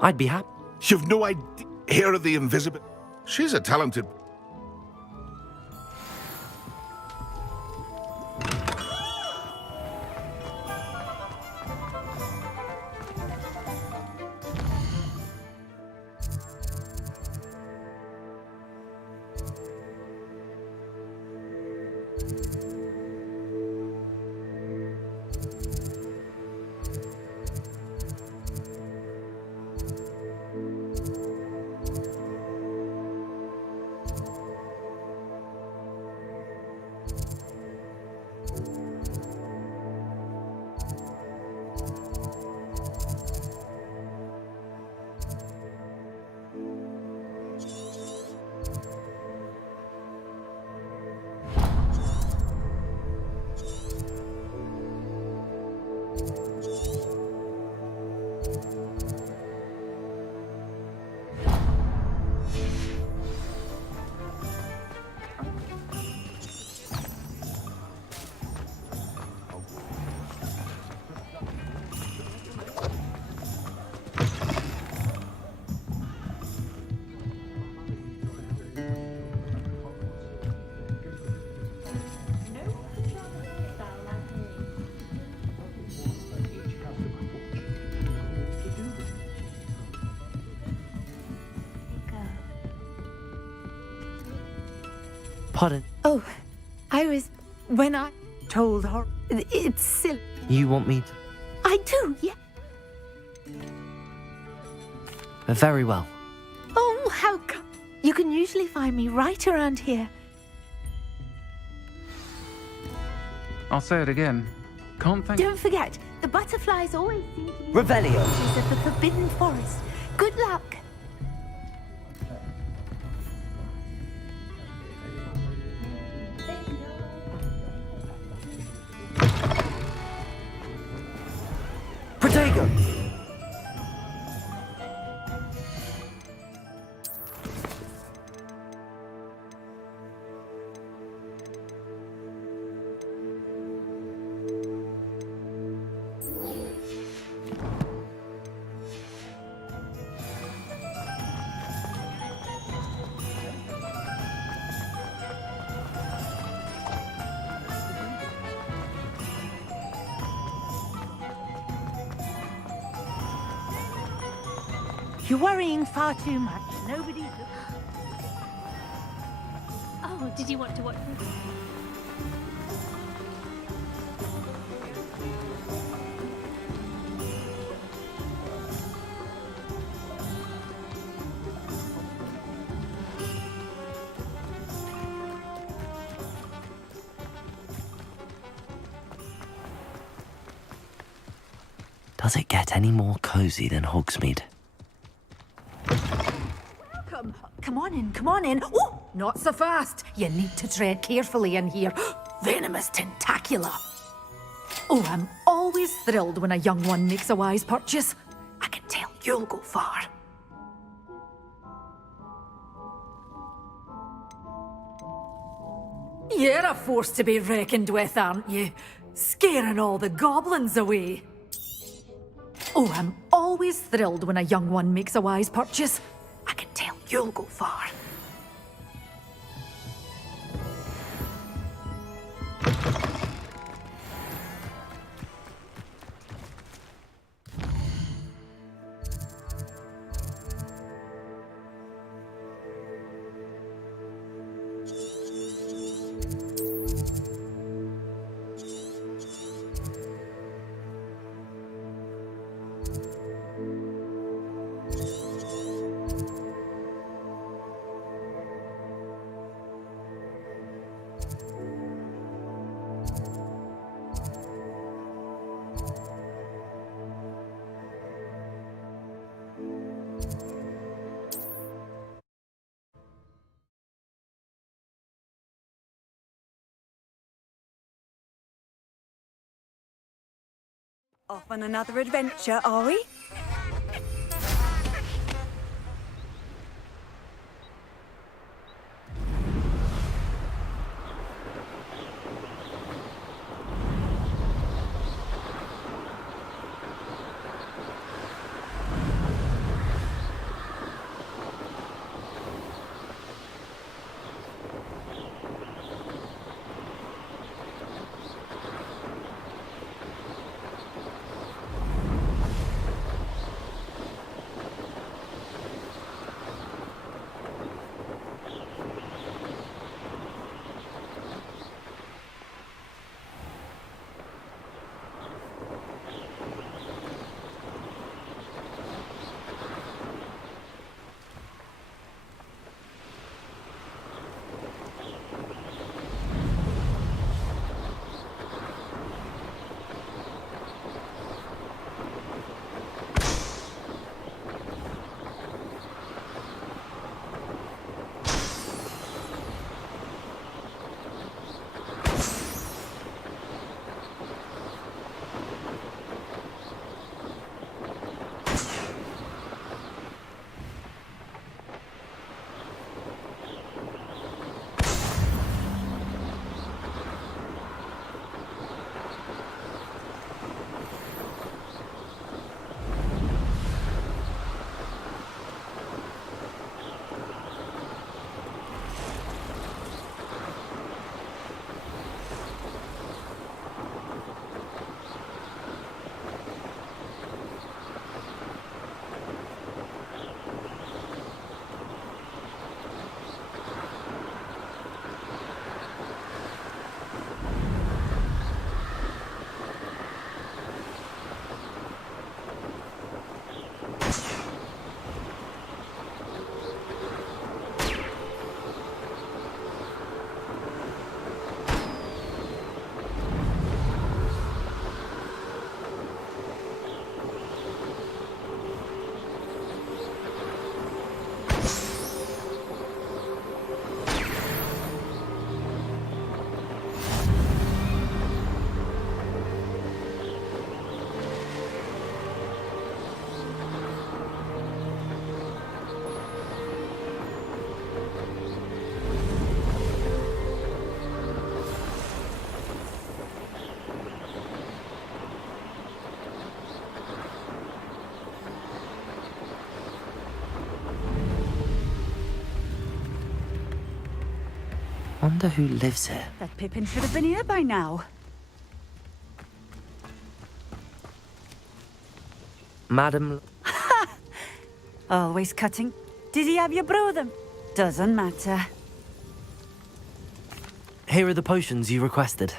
I'd be happy. You've no idea. Heir of the Invisible... She's a talented... Pardon? Oh, when I told her, it's silly. You want me to... I do, yeah. Very well. Oh, how come? You can usually find me right around here. I'll say it again. Can't think... Don't forget, the butterflies always seem to be... Revelio. ...of the Forbidden Forest. Good luck. Protego! You're worrying far too much. Nobody's... Oh, did you want to watch this? Does it get any more cozy than Hogsmeade? Come on in, come on in. Oh, not so fast. You need to tread carefully in here. Venomous tentacula. Oh, I'm always thrilled when a young one makes a wise purchase. I can tell you'll go far. You're a force to be reckoned with, aren't you? Scaring all the goblins away. Oh, I'm always thrilled when a young one makes a wise purchase. I can tell you'll go far. Off on another adventure, are we? Wonder who lives here. That Pippin should have been here by now. Madam... Always cutting. Did he have you brew them? Doesn't matter. Here are the potions you requested.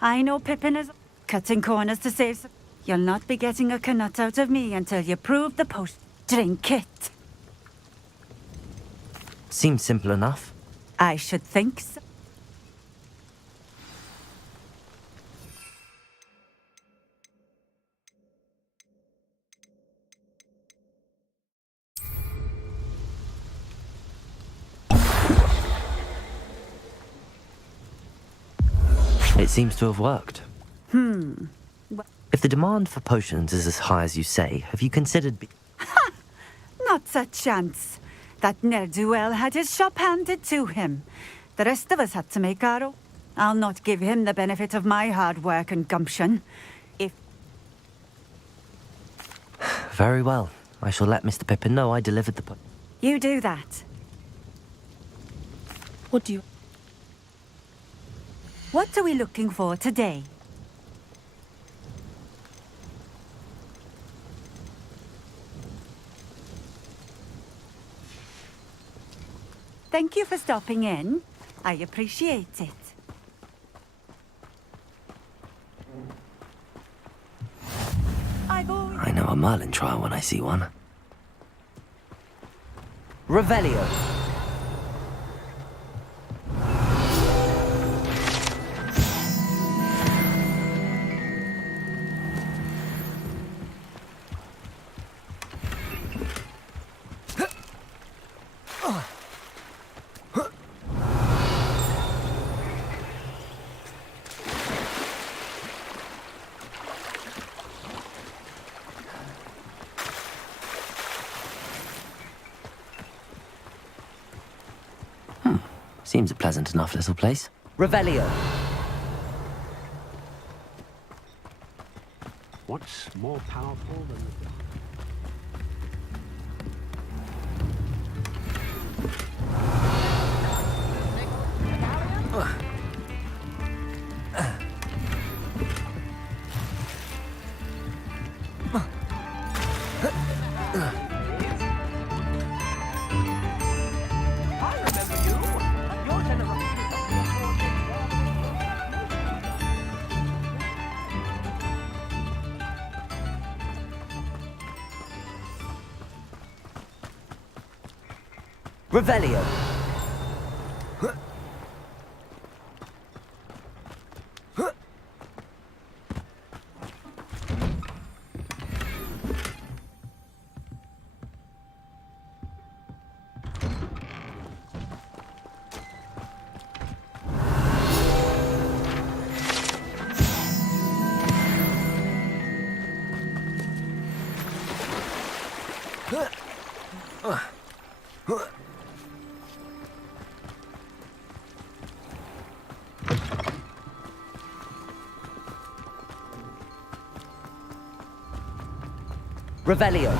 I know Pippin is cutting corners to save some. You'll not be getting a canut out of me until you prove the potion. Drink it. Seems simple enough. I should think so. It seems to have worked. If the demand for potions is as high as you say, have you considered... Not a chance. That ne'er-do-well had his shop handed to him. The rest of us had to make our own. I'll not give him the benefit of my hard work and gumption. If... Very well. I shall let Mr. Pippin know I delivered the... You do that. What are we looking for today? Thank you for stopping in. I appreciate it. I know a Merlin trial when I see one. Revelio. Seems a pleasant enough little place. Revelio. What's more powerful than the... Revelio. Revelio.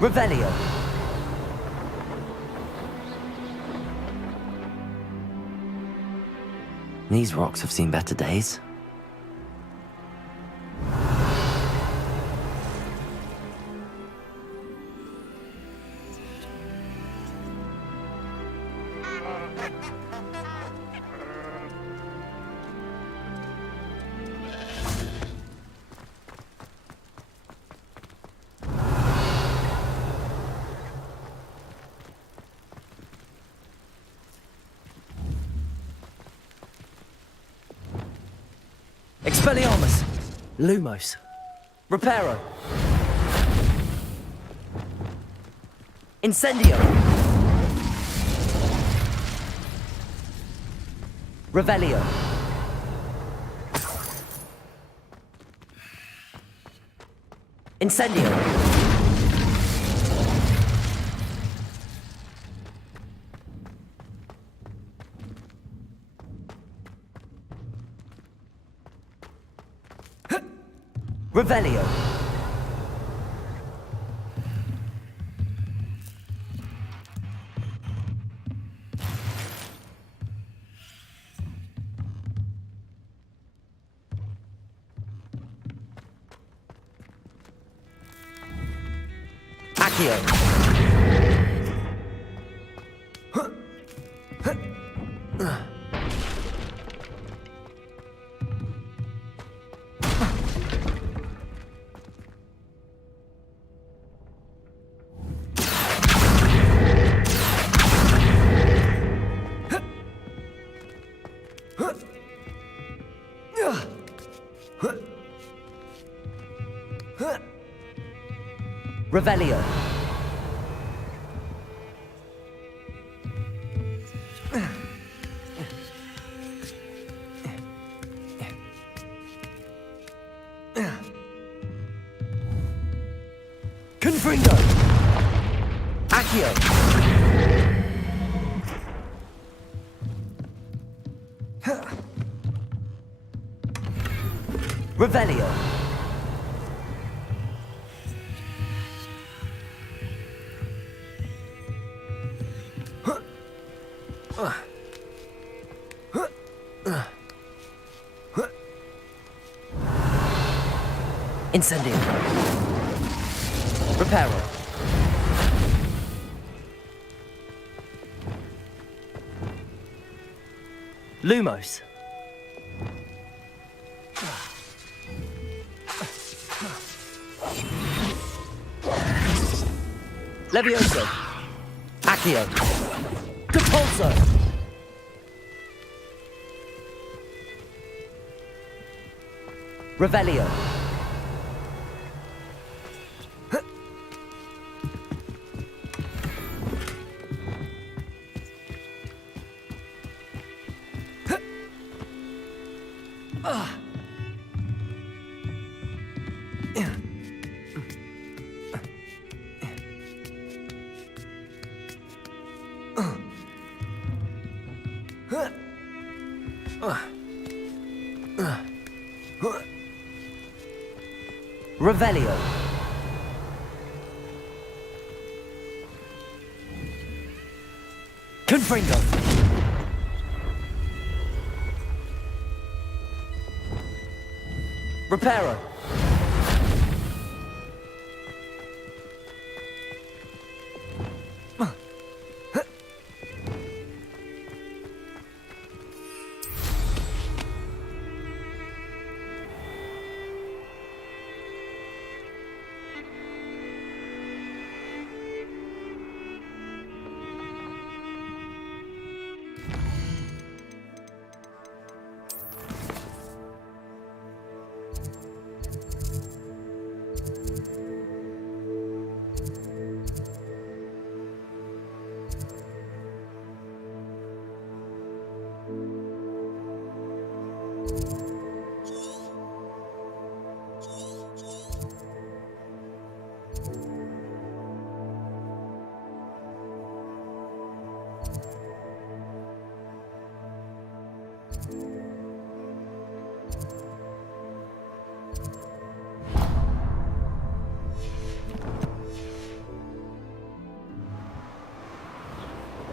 Revelio. These rocks have seen better days. Expelliarmus. Lumos. Reparo. Incendio. Revelio. Incendio. Revelio. Accio. Revelio. Confringo. Accio. Revelio. Incendio. Reparo. Lumos. Levioso. Accio. Depulso. Revelio. Revelio. Confringo. Reparo.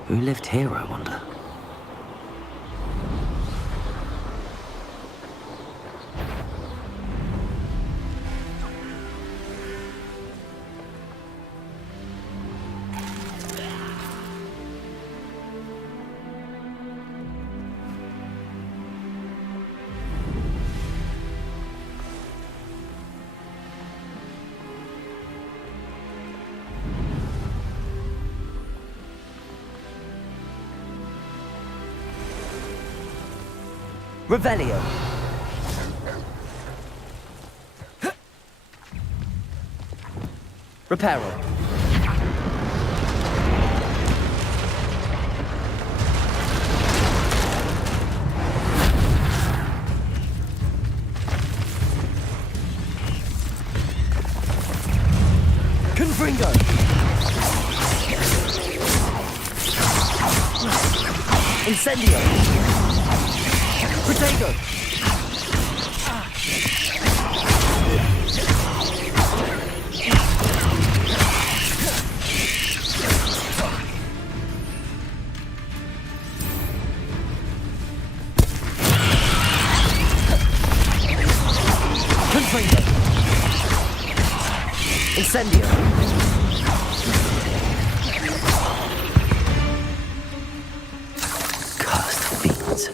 Who lived here, I wonder? Revelio. Reparo. Confringo. Incendio. Protego! Confringo! Incendio! Cursed fiends.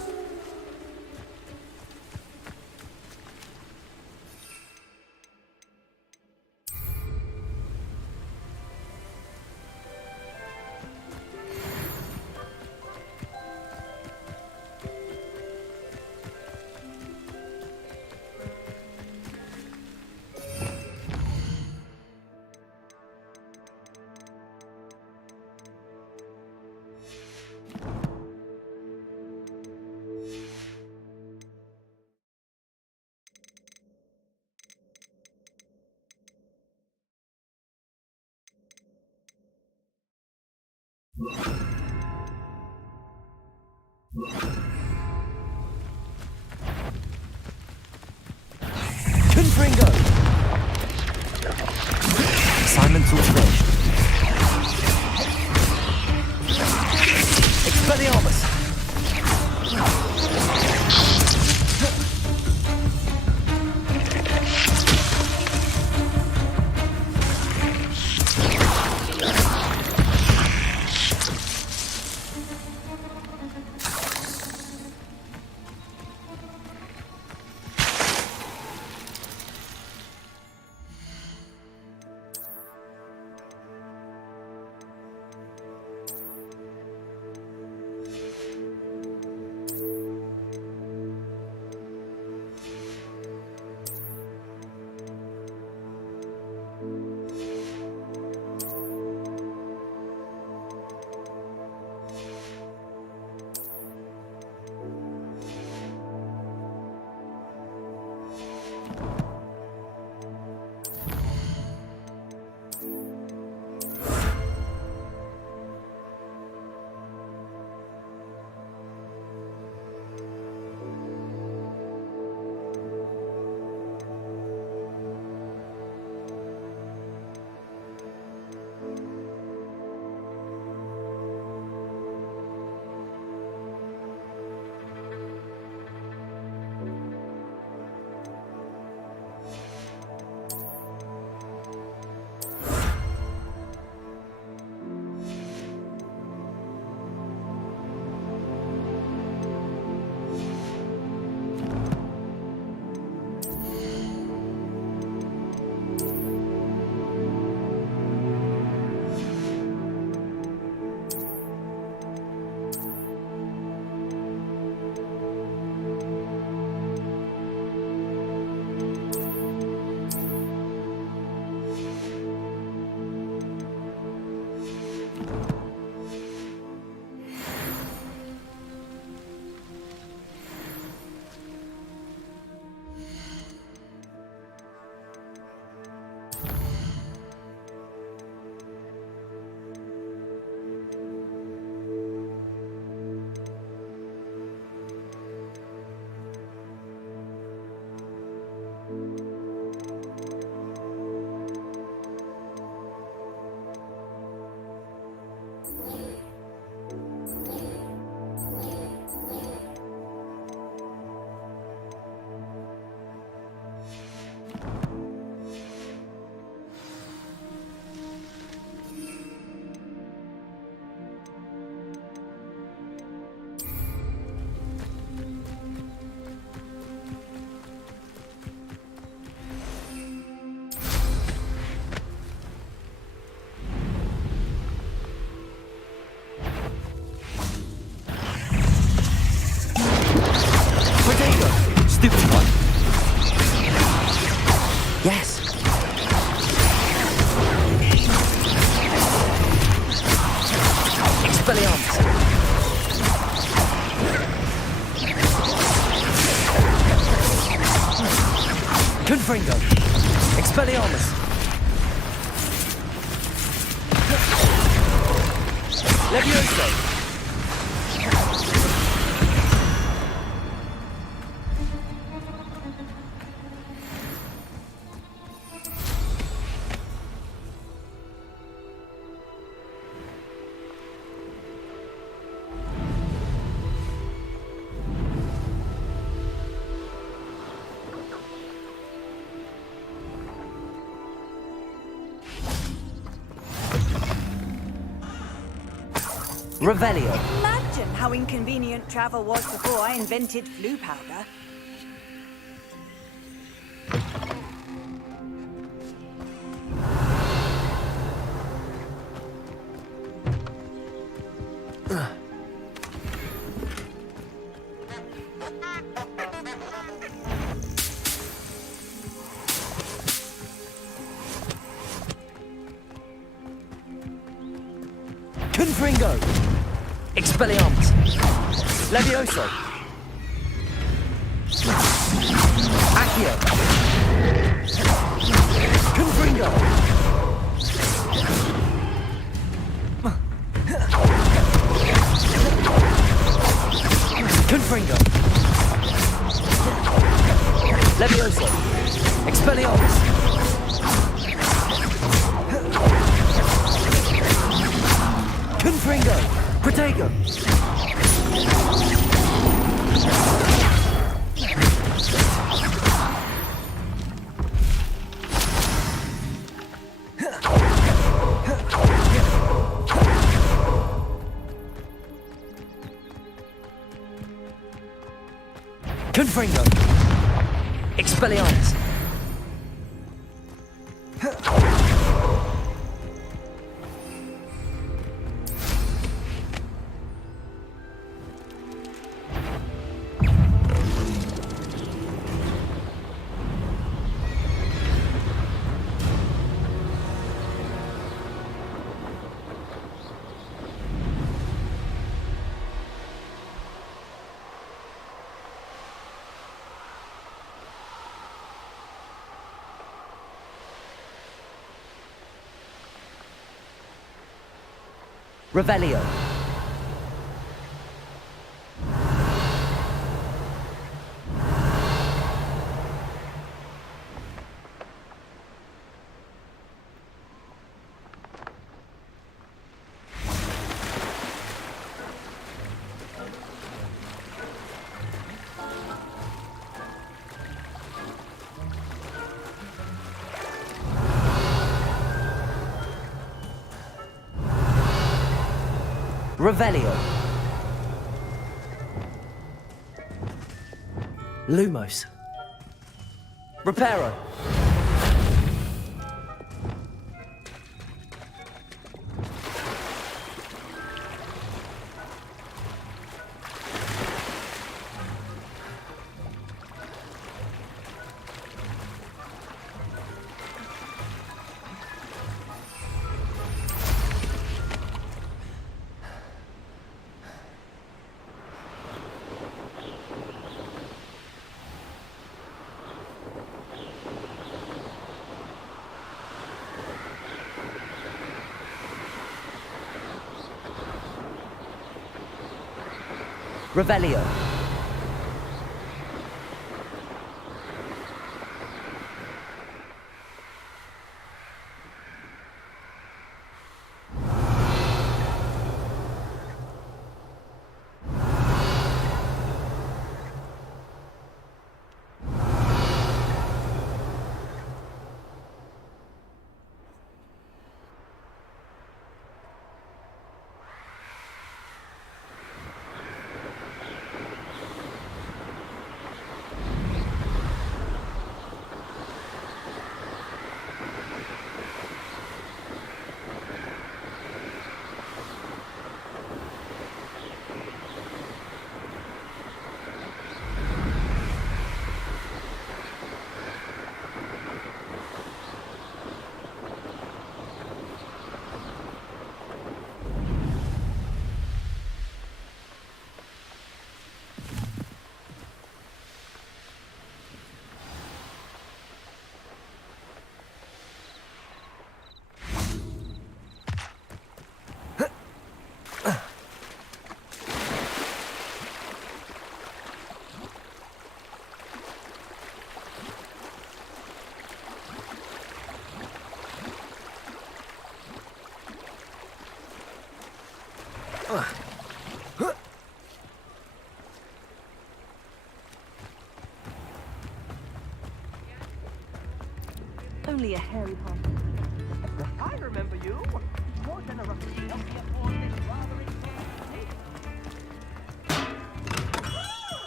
Confringo! Assignment alteration. Expelliarmus! Yes. Expelliarmus. Confringo. Expelliarmus. Levioso. Revelio. Imagine how inconvenient travel was before I invented flu powder. Confringo. Expelliarmus. Levioso. Accio. Confringo. Confringo. Levioso. Expelliarmus. Confringo. Protego. Confringo. Expelliarmus. Revelio. Revelio. Lumos. Reparo. Revelio. Only a hairy part. I remember you. More generosity helped me afford this rather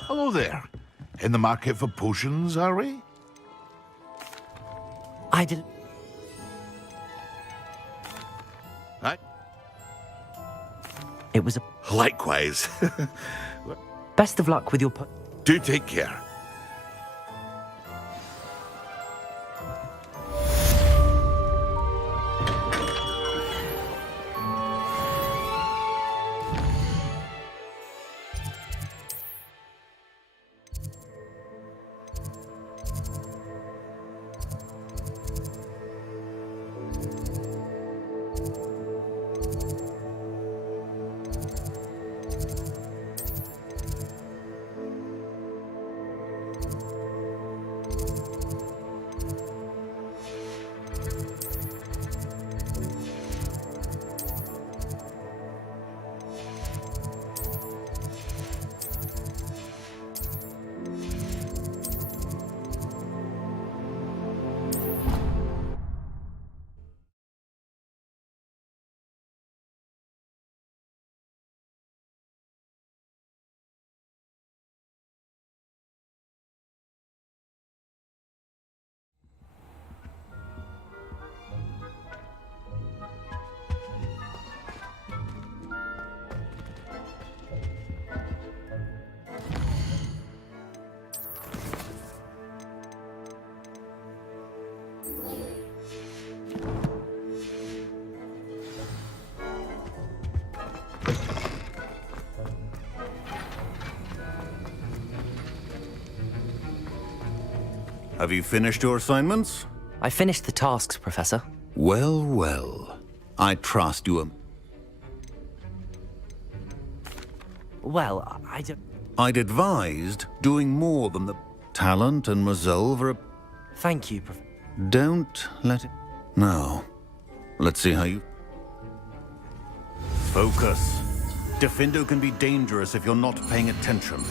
Hello there. In the market for potions, are we? I did. Aye. It was a. Likewise. Best of luck with your. Do take care. Have you finished your assignments? I finished the tasks, Professor. Well, well. I trust you. Well, I don't. I'd advised doing more than the talent and resolve are. Thank you, Professor. Don't let it. Now, let's see how you. Focus. Defindo can be dangerous if you're not paying attention.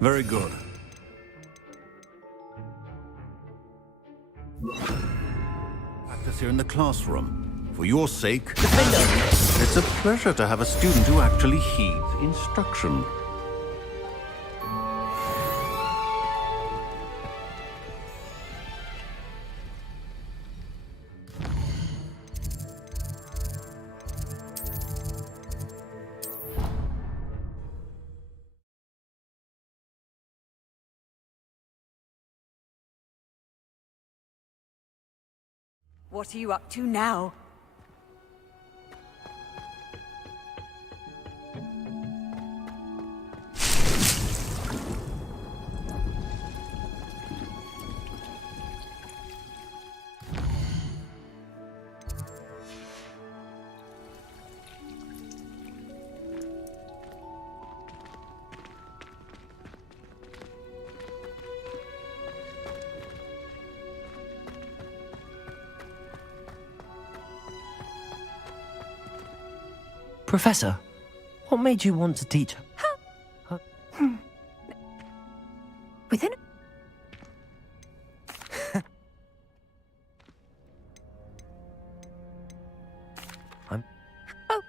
Very good. Practice here in the classroom. For your sake, it's a pleasure to have a student who actually heeds instruction. What are you up to now? Professor, what made you want to teach? Within. I'm. Oh.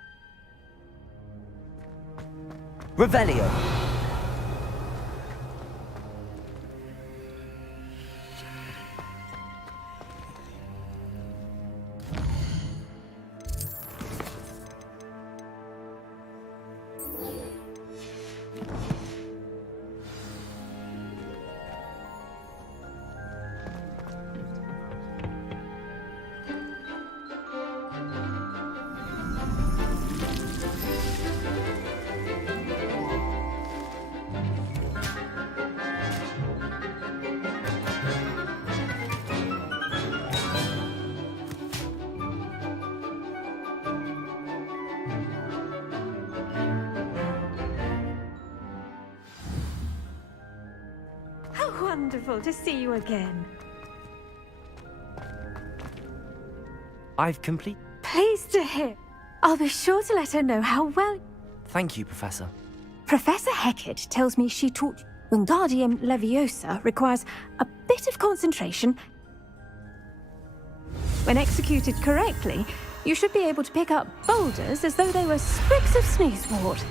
Revelio. Wonderful to see you again. I've complete. Pleased to hear. I'll be sure to let her know how well... Thank you, Professor. Professor Hecat tells me she taught Wingardium Leviosa requires a bit of concentration. When executed correctly, you should be able to pick up boulders as though they were sprigs of sneezewort.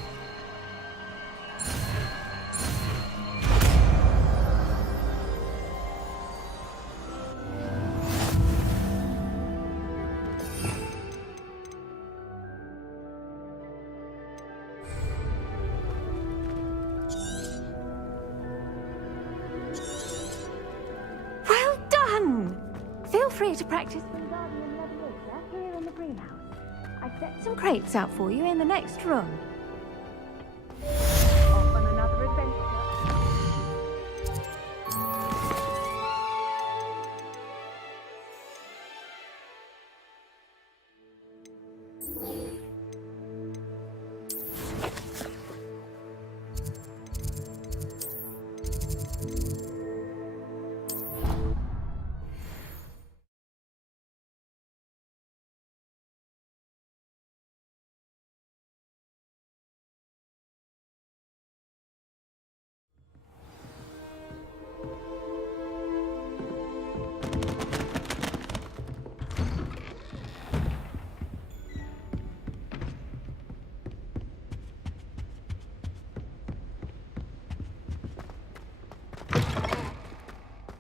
Well done! Feel free to practice Wingardium Leviosa here in the greenhouse. I've set some crates out for you in the next room. Off on another adventure.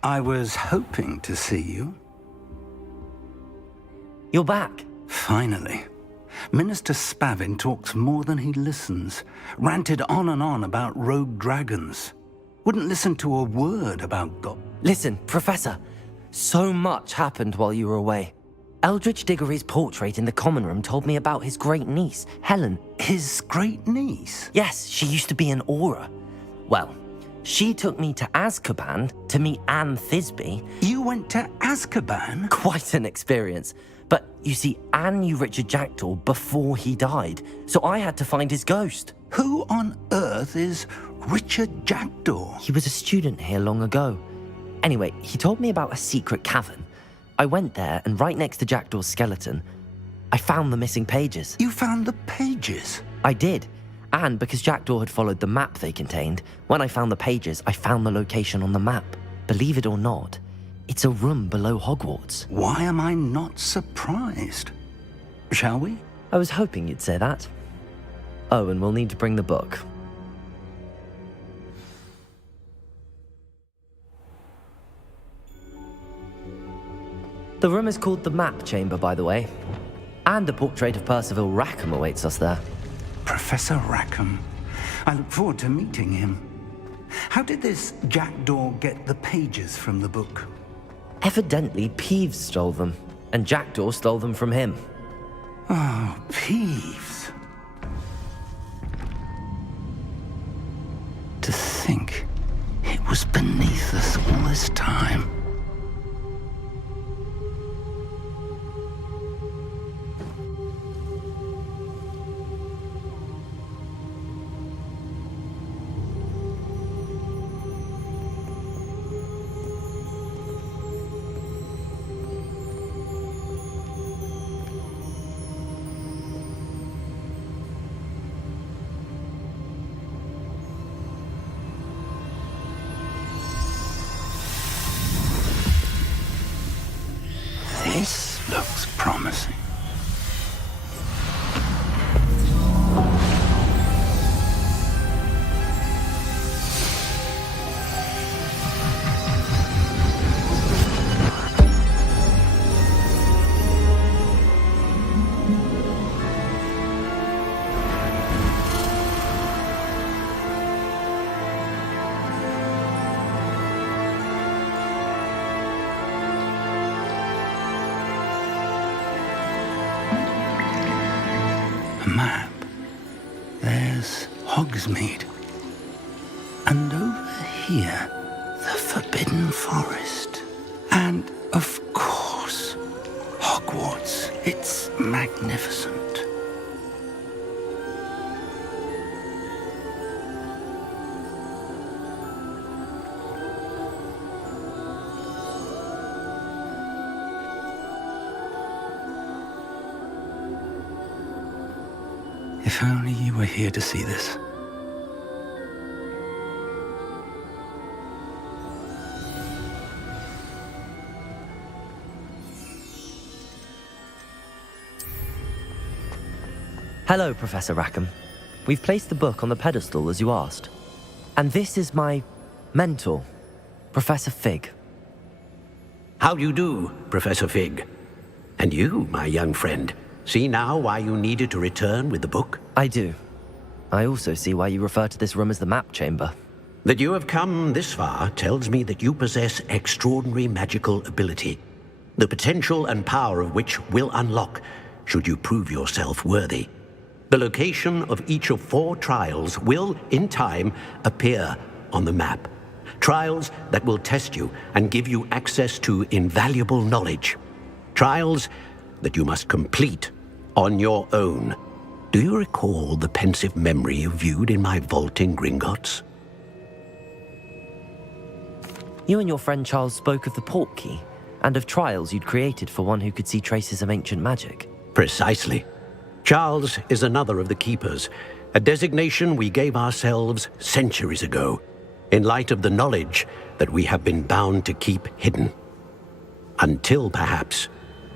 I was hoping to see you. You're back. Finally. Minister Spavin talks more than he listens. Ranted on and on about rogue dragons. Wouldn't listen to a word about Listen, Professor. So much happened while you were away. Eldridge Diggory's portrait in the common room told me about his great niece, Helen. His great niece? Yes, she used to be an Auror. Well, she took me to Azkaban to meet Anne Thisbe. You went to Azkaban? Quite an experience. But you see, Anne knew Richard Jackdaw before he died, so I had to find his ghost. Who on earth is Richard Jackdaw? He was a student here long ago. Anyway, he told me about a secret cavern. I went there, and right next to Jackdaw's skeleton, I found the missing pages. You found the pages? I did. And because Jackdaw had followed the map they contained, when I found the pages, I found the location on the map. Believe it or not, it's a room below Hogwarts. Why am I not surprised? Shall we? I was hoping you'd say that. Oh, and we'll need to bring the book. The room is called the Map Chamber, by the way. And a portrait of Percival Rackham awaits us there. Professor Rackham. I look forward to meeting him. How did this Jackdaw get the pages from the book? Evidently, Peeves stole them, and Jackdaw stole them from him. Oh, Peeves. To think it was beneath us all this time. This looks promising. Map. There's Hogsmeade. And over here, the Forbidden Forest. And, of course, Hogwarts. It's magnificent. If only you were here to see this. Hello, Professor Rackham. We've placed the book on the pedestal as you asked. And this is my mentor, Professor Fig. How do you do, Professor Fig? And you, my young friend, see now why you needed to return with the book? I do. I also see why you refer to this room as the map chamber. That you have come this far tells me that you possess extraordinary magical ability, the potential and power of which will unlock should you prove yourself worthy. The location of each of 4 trials will, in time, appear on the map. Trials that will test you and give you access to invaluable knowledge. Trials that you must complete on your own. Do you recall the pensive memory you viewed in my vault in Gringotts? You and your friend Charles spoke of the port key, and of trials you'd created for one who could see traces of ancient magic. Precisely. Charles is another of the Keepers, a designation we gave ourselves centuries ago, in light of the knowledge that we have been bound to keep hidden. Until, perhaps,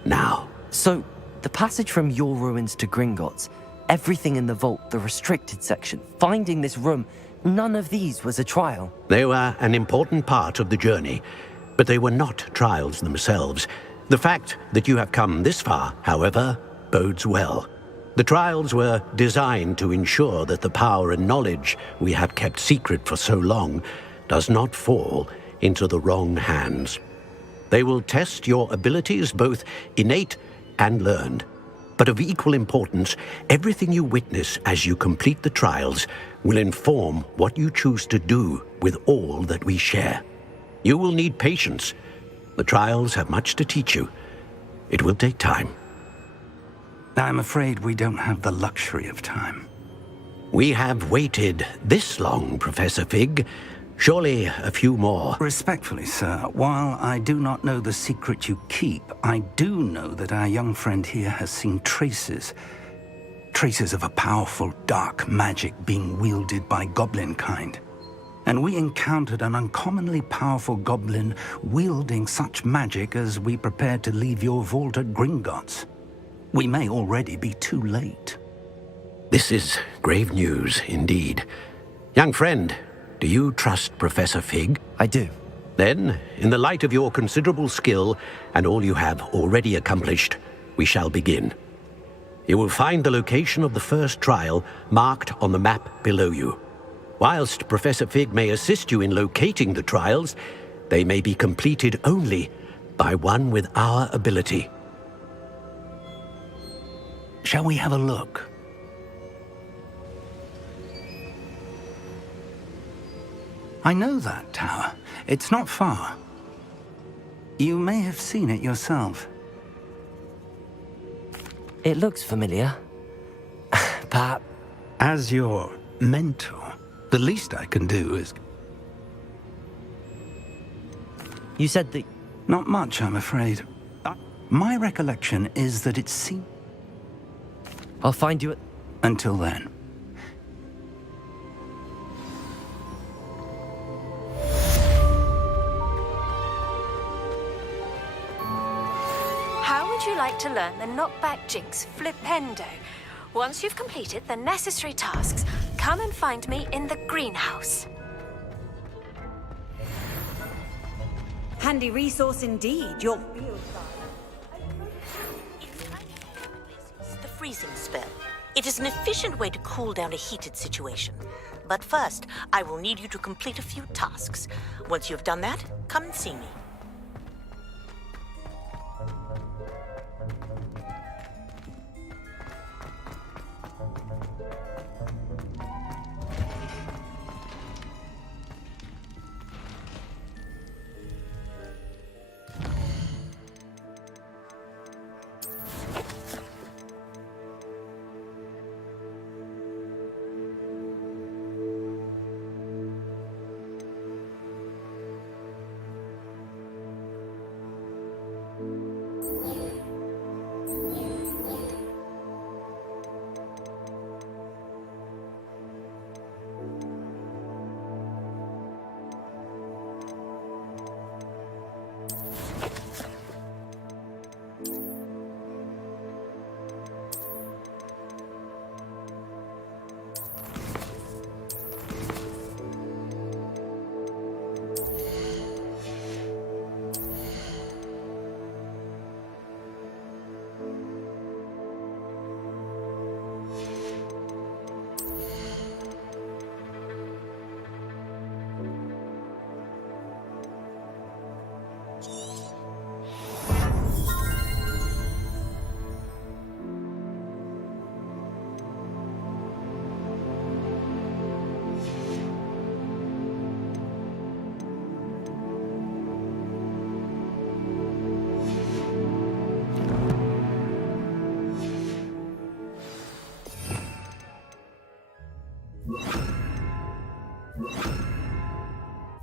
now. So, the passage from your ruins to Gringotts, everything in the vault, the restricted section, finding this room, none of these was a trial. They were an important part of the journey, but they were not trials themselves. The fact that you have come this far, however, bodes well. The trials were designed to ensure that the power and knowledge we have kept secret for so long does not fall into the wrong hands. They will test your abilities, both innate and learned. But of equal importance, everything you witness as you complete the trials will inform what you choose to do with all that we share. You will need patience. The trials have much to teach you. It will take time. I'm afraid we don't have the luxury of time. We have waited this long, Professor Fig. Surely a few more. Respectfully, sir, while I do not know the secret you keep, I do know that our young friend here has seen traces of a powerful dark magic being wielded by goblin kind. And we encountered an uncommonly powerful goblin wielding such magic as we prepared to leave your vault at Gringotts. We may already be too late. This is grave news indeed. Young friend, do you trust Professor Fig? I do. Then, in the light of your considerable skill and all you have already accomplished, we shall begin. You will find the location of the first trial marked on the map below you. Whilst Professor Fig may assist you in locating the trials, they may be completed only by one with our ability. Shall we have a look? I know that tower. It's not far. You may have seen it yourself. It looks familiar. Perhaps. As your mentor, the least I can do is... You said that... Not much, I'm afraid. My recollection is that it seemed... I'll find you at... Until then. How would you like to learn the knockback jinx flipendo? Once you've completed the necessary tasks, come and find me in the greenhouse. Handy resource indeed, your field The freezing spell. It is an efficient way to cool down a heated situation. But first, I will need you to complete a few tasks. Once you have done that, come and see me.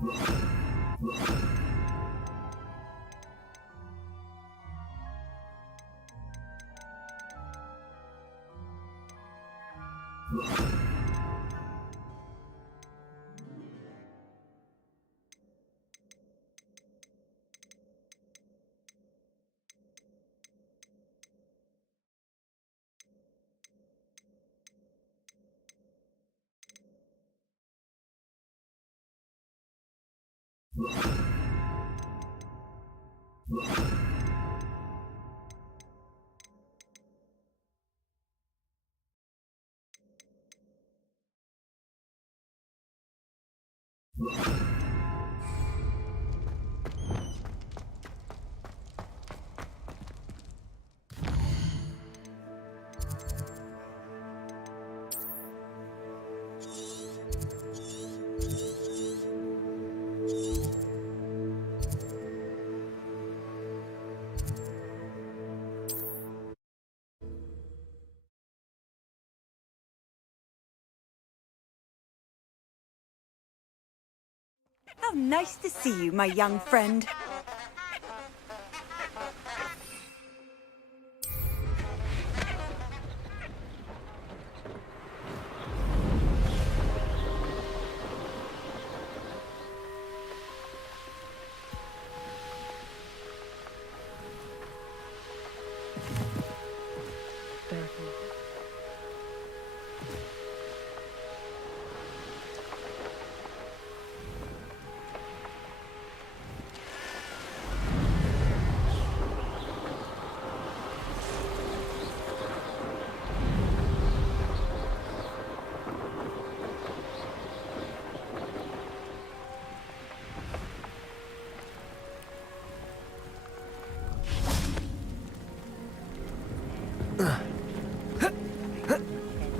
How nice to see you, my young friend.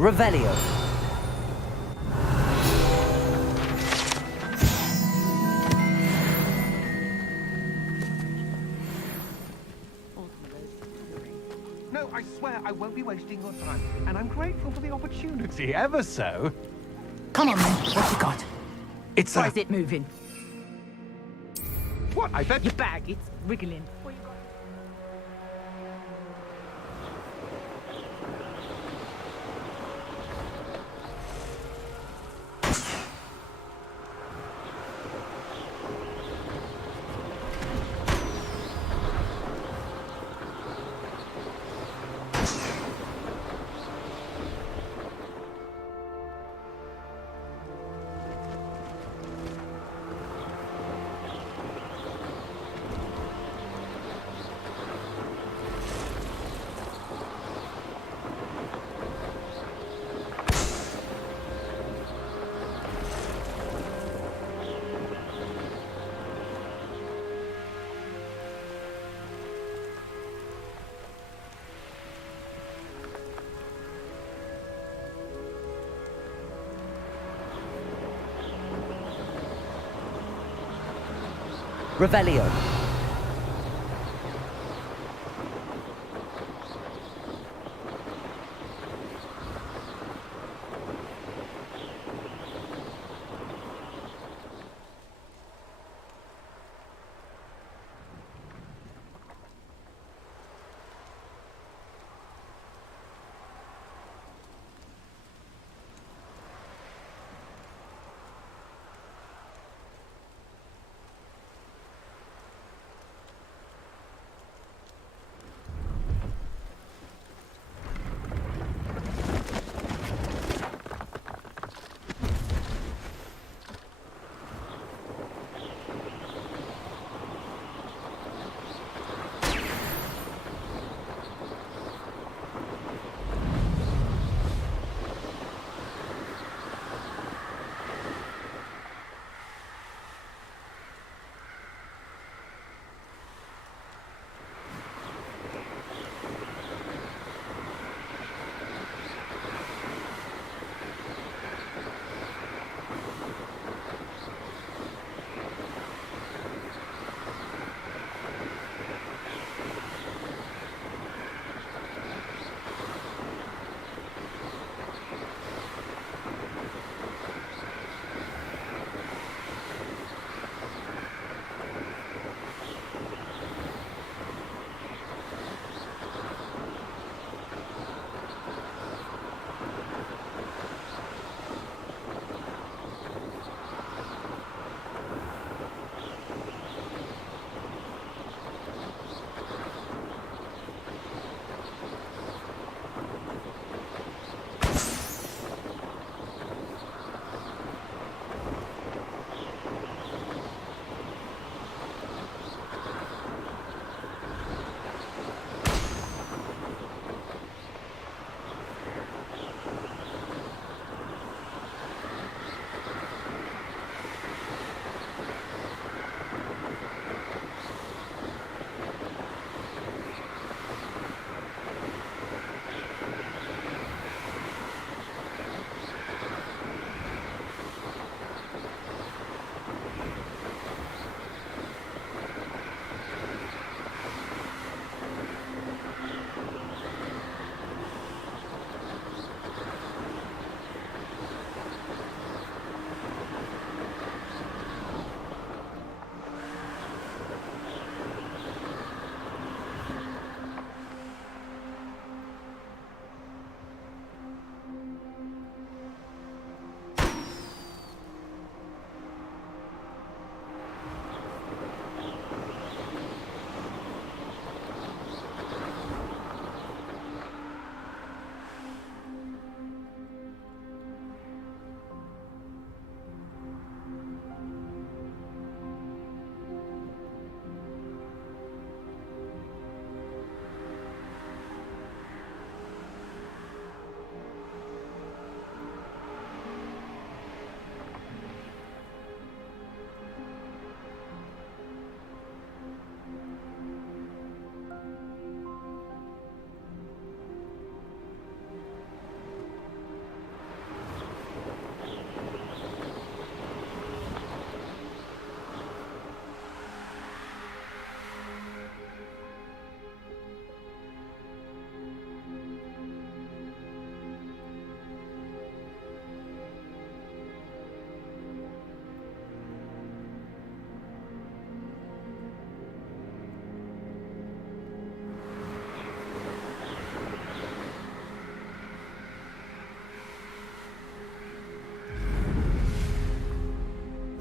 Revelio. No, I swear I won't be wasting your time, and I'm grateful for the opportunity, ever so. Come on, then. What you got? It's Why is it moving? What? I bet Your bag, it's wriggling. Revelio.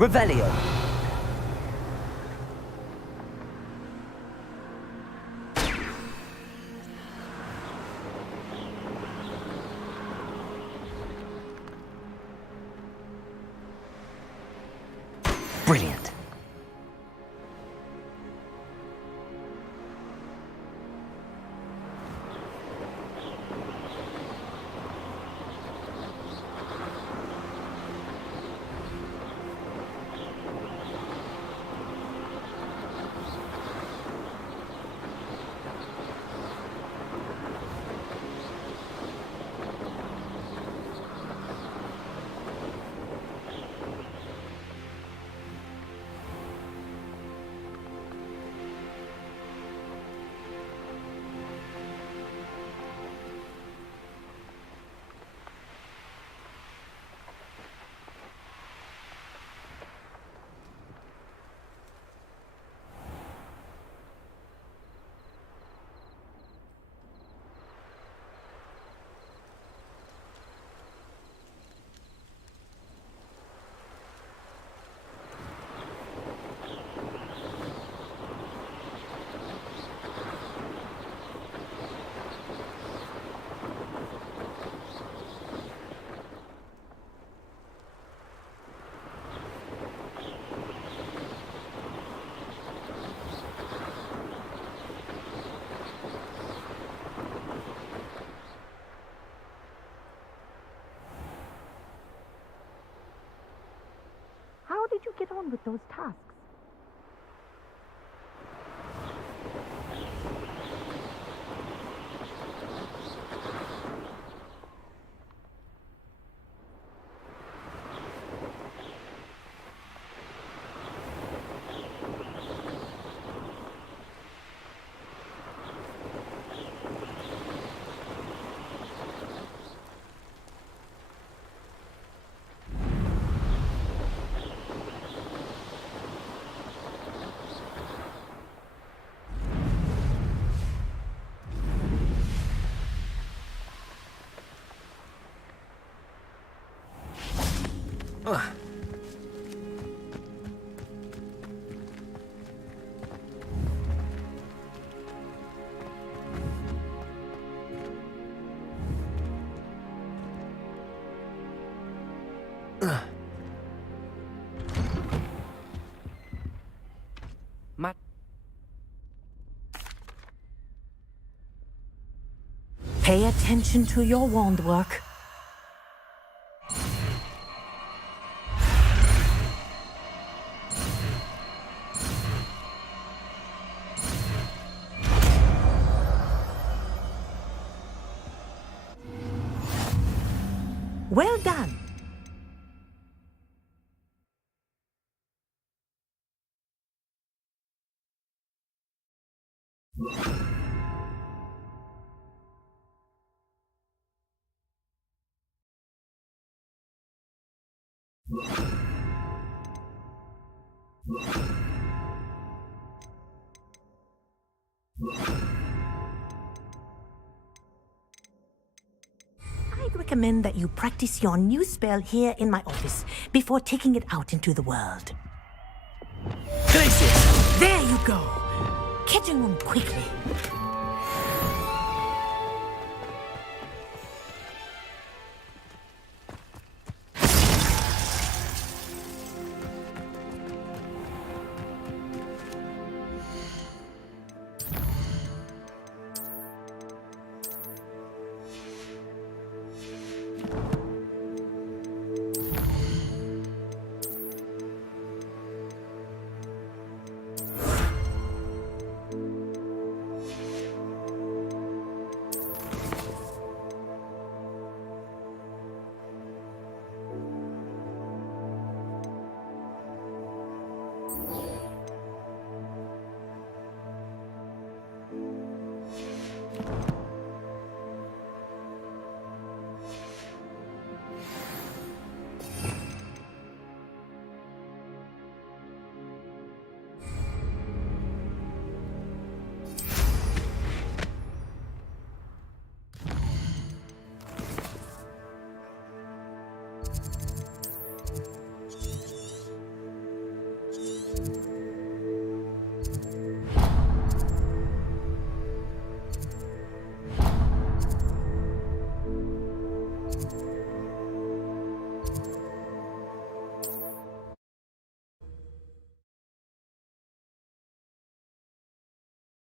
Revelio. Brilliant. How did you get on with those tasks? Matt. Pay attention to your wand work. Well done. I'd recommend that you practice your new spell here in my office before taking it out into the world. Glacius! There you go! Catching on quickly.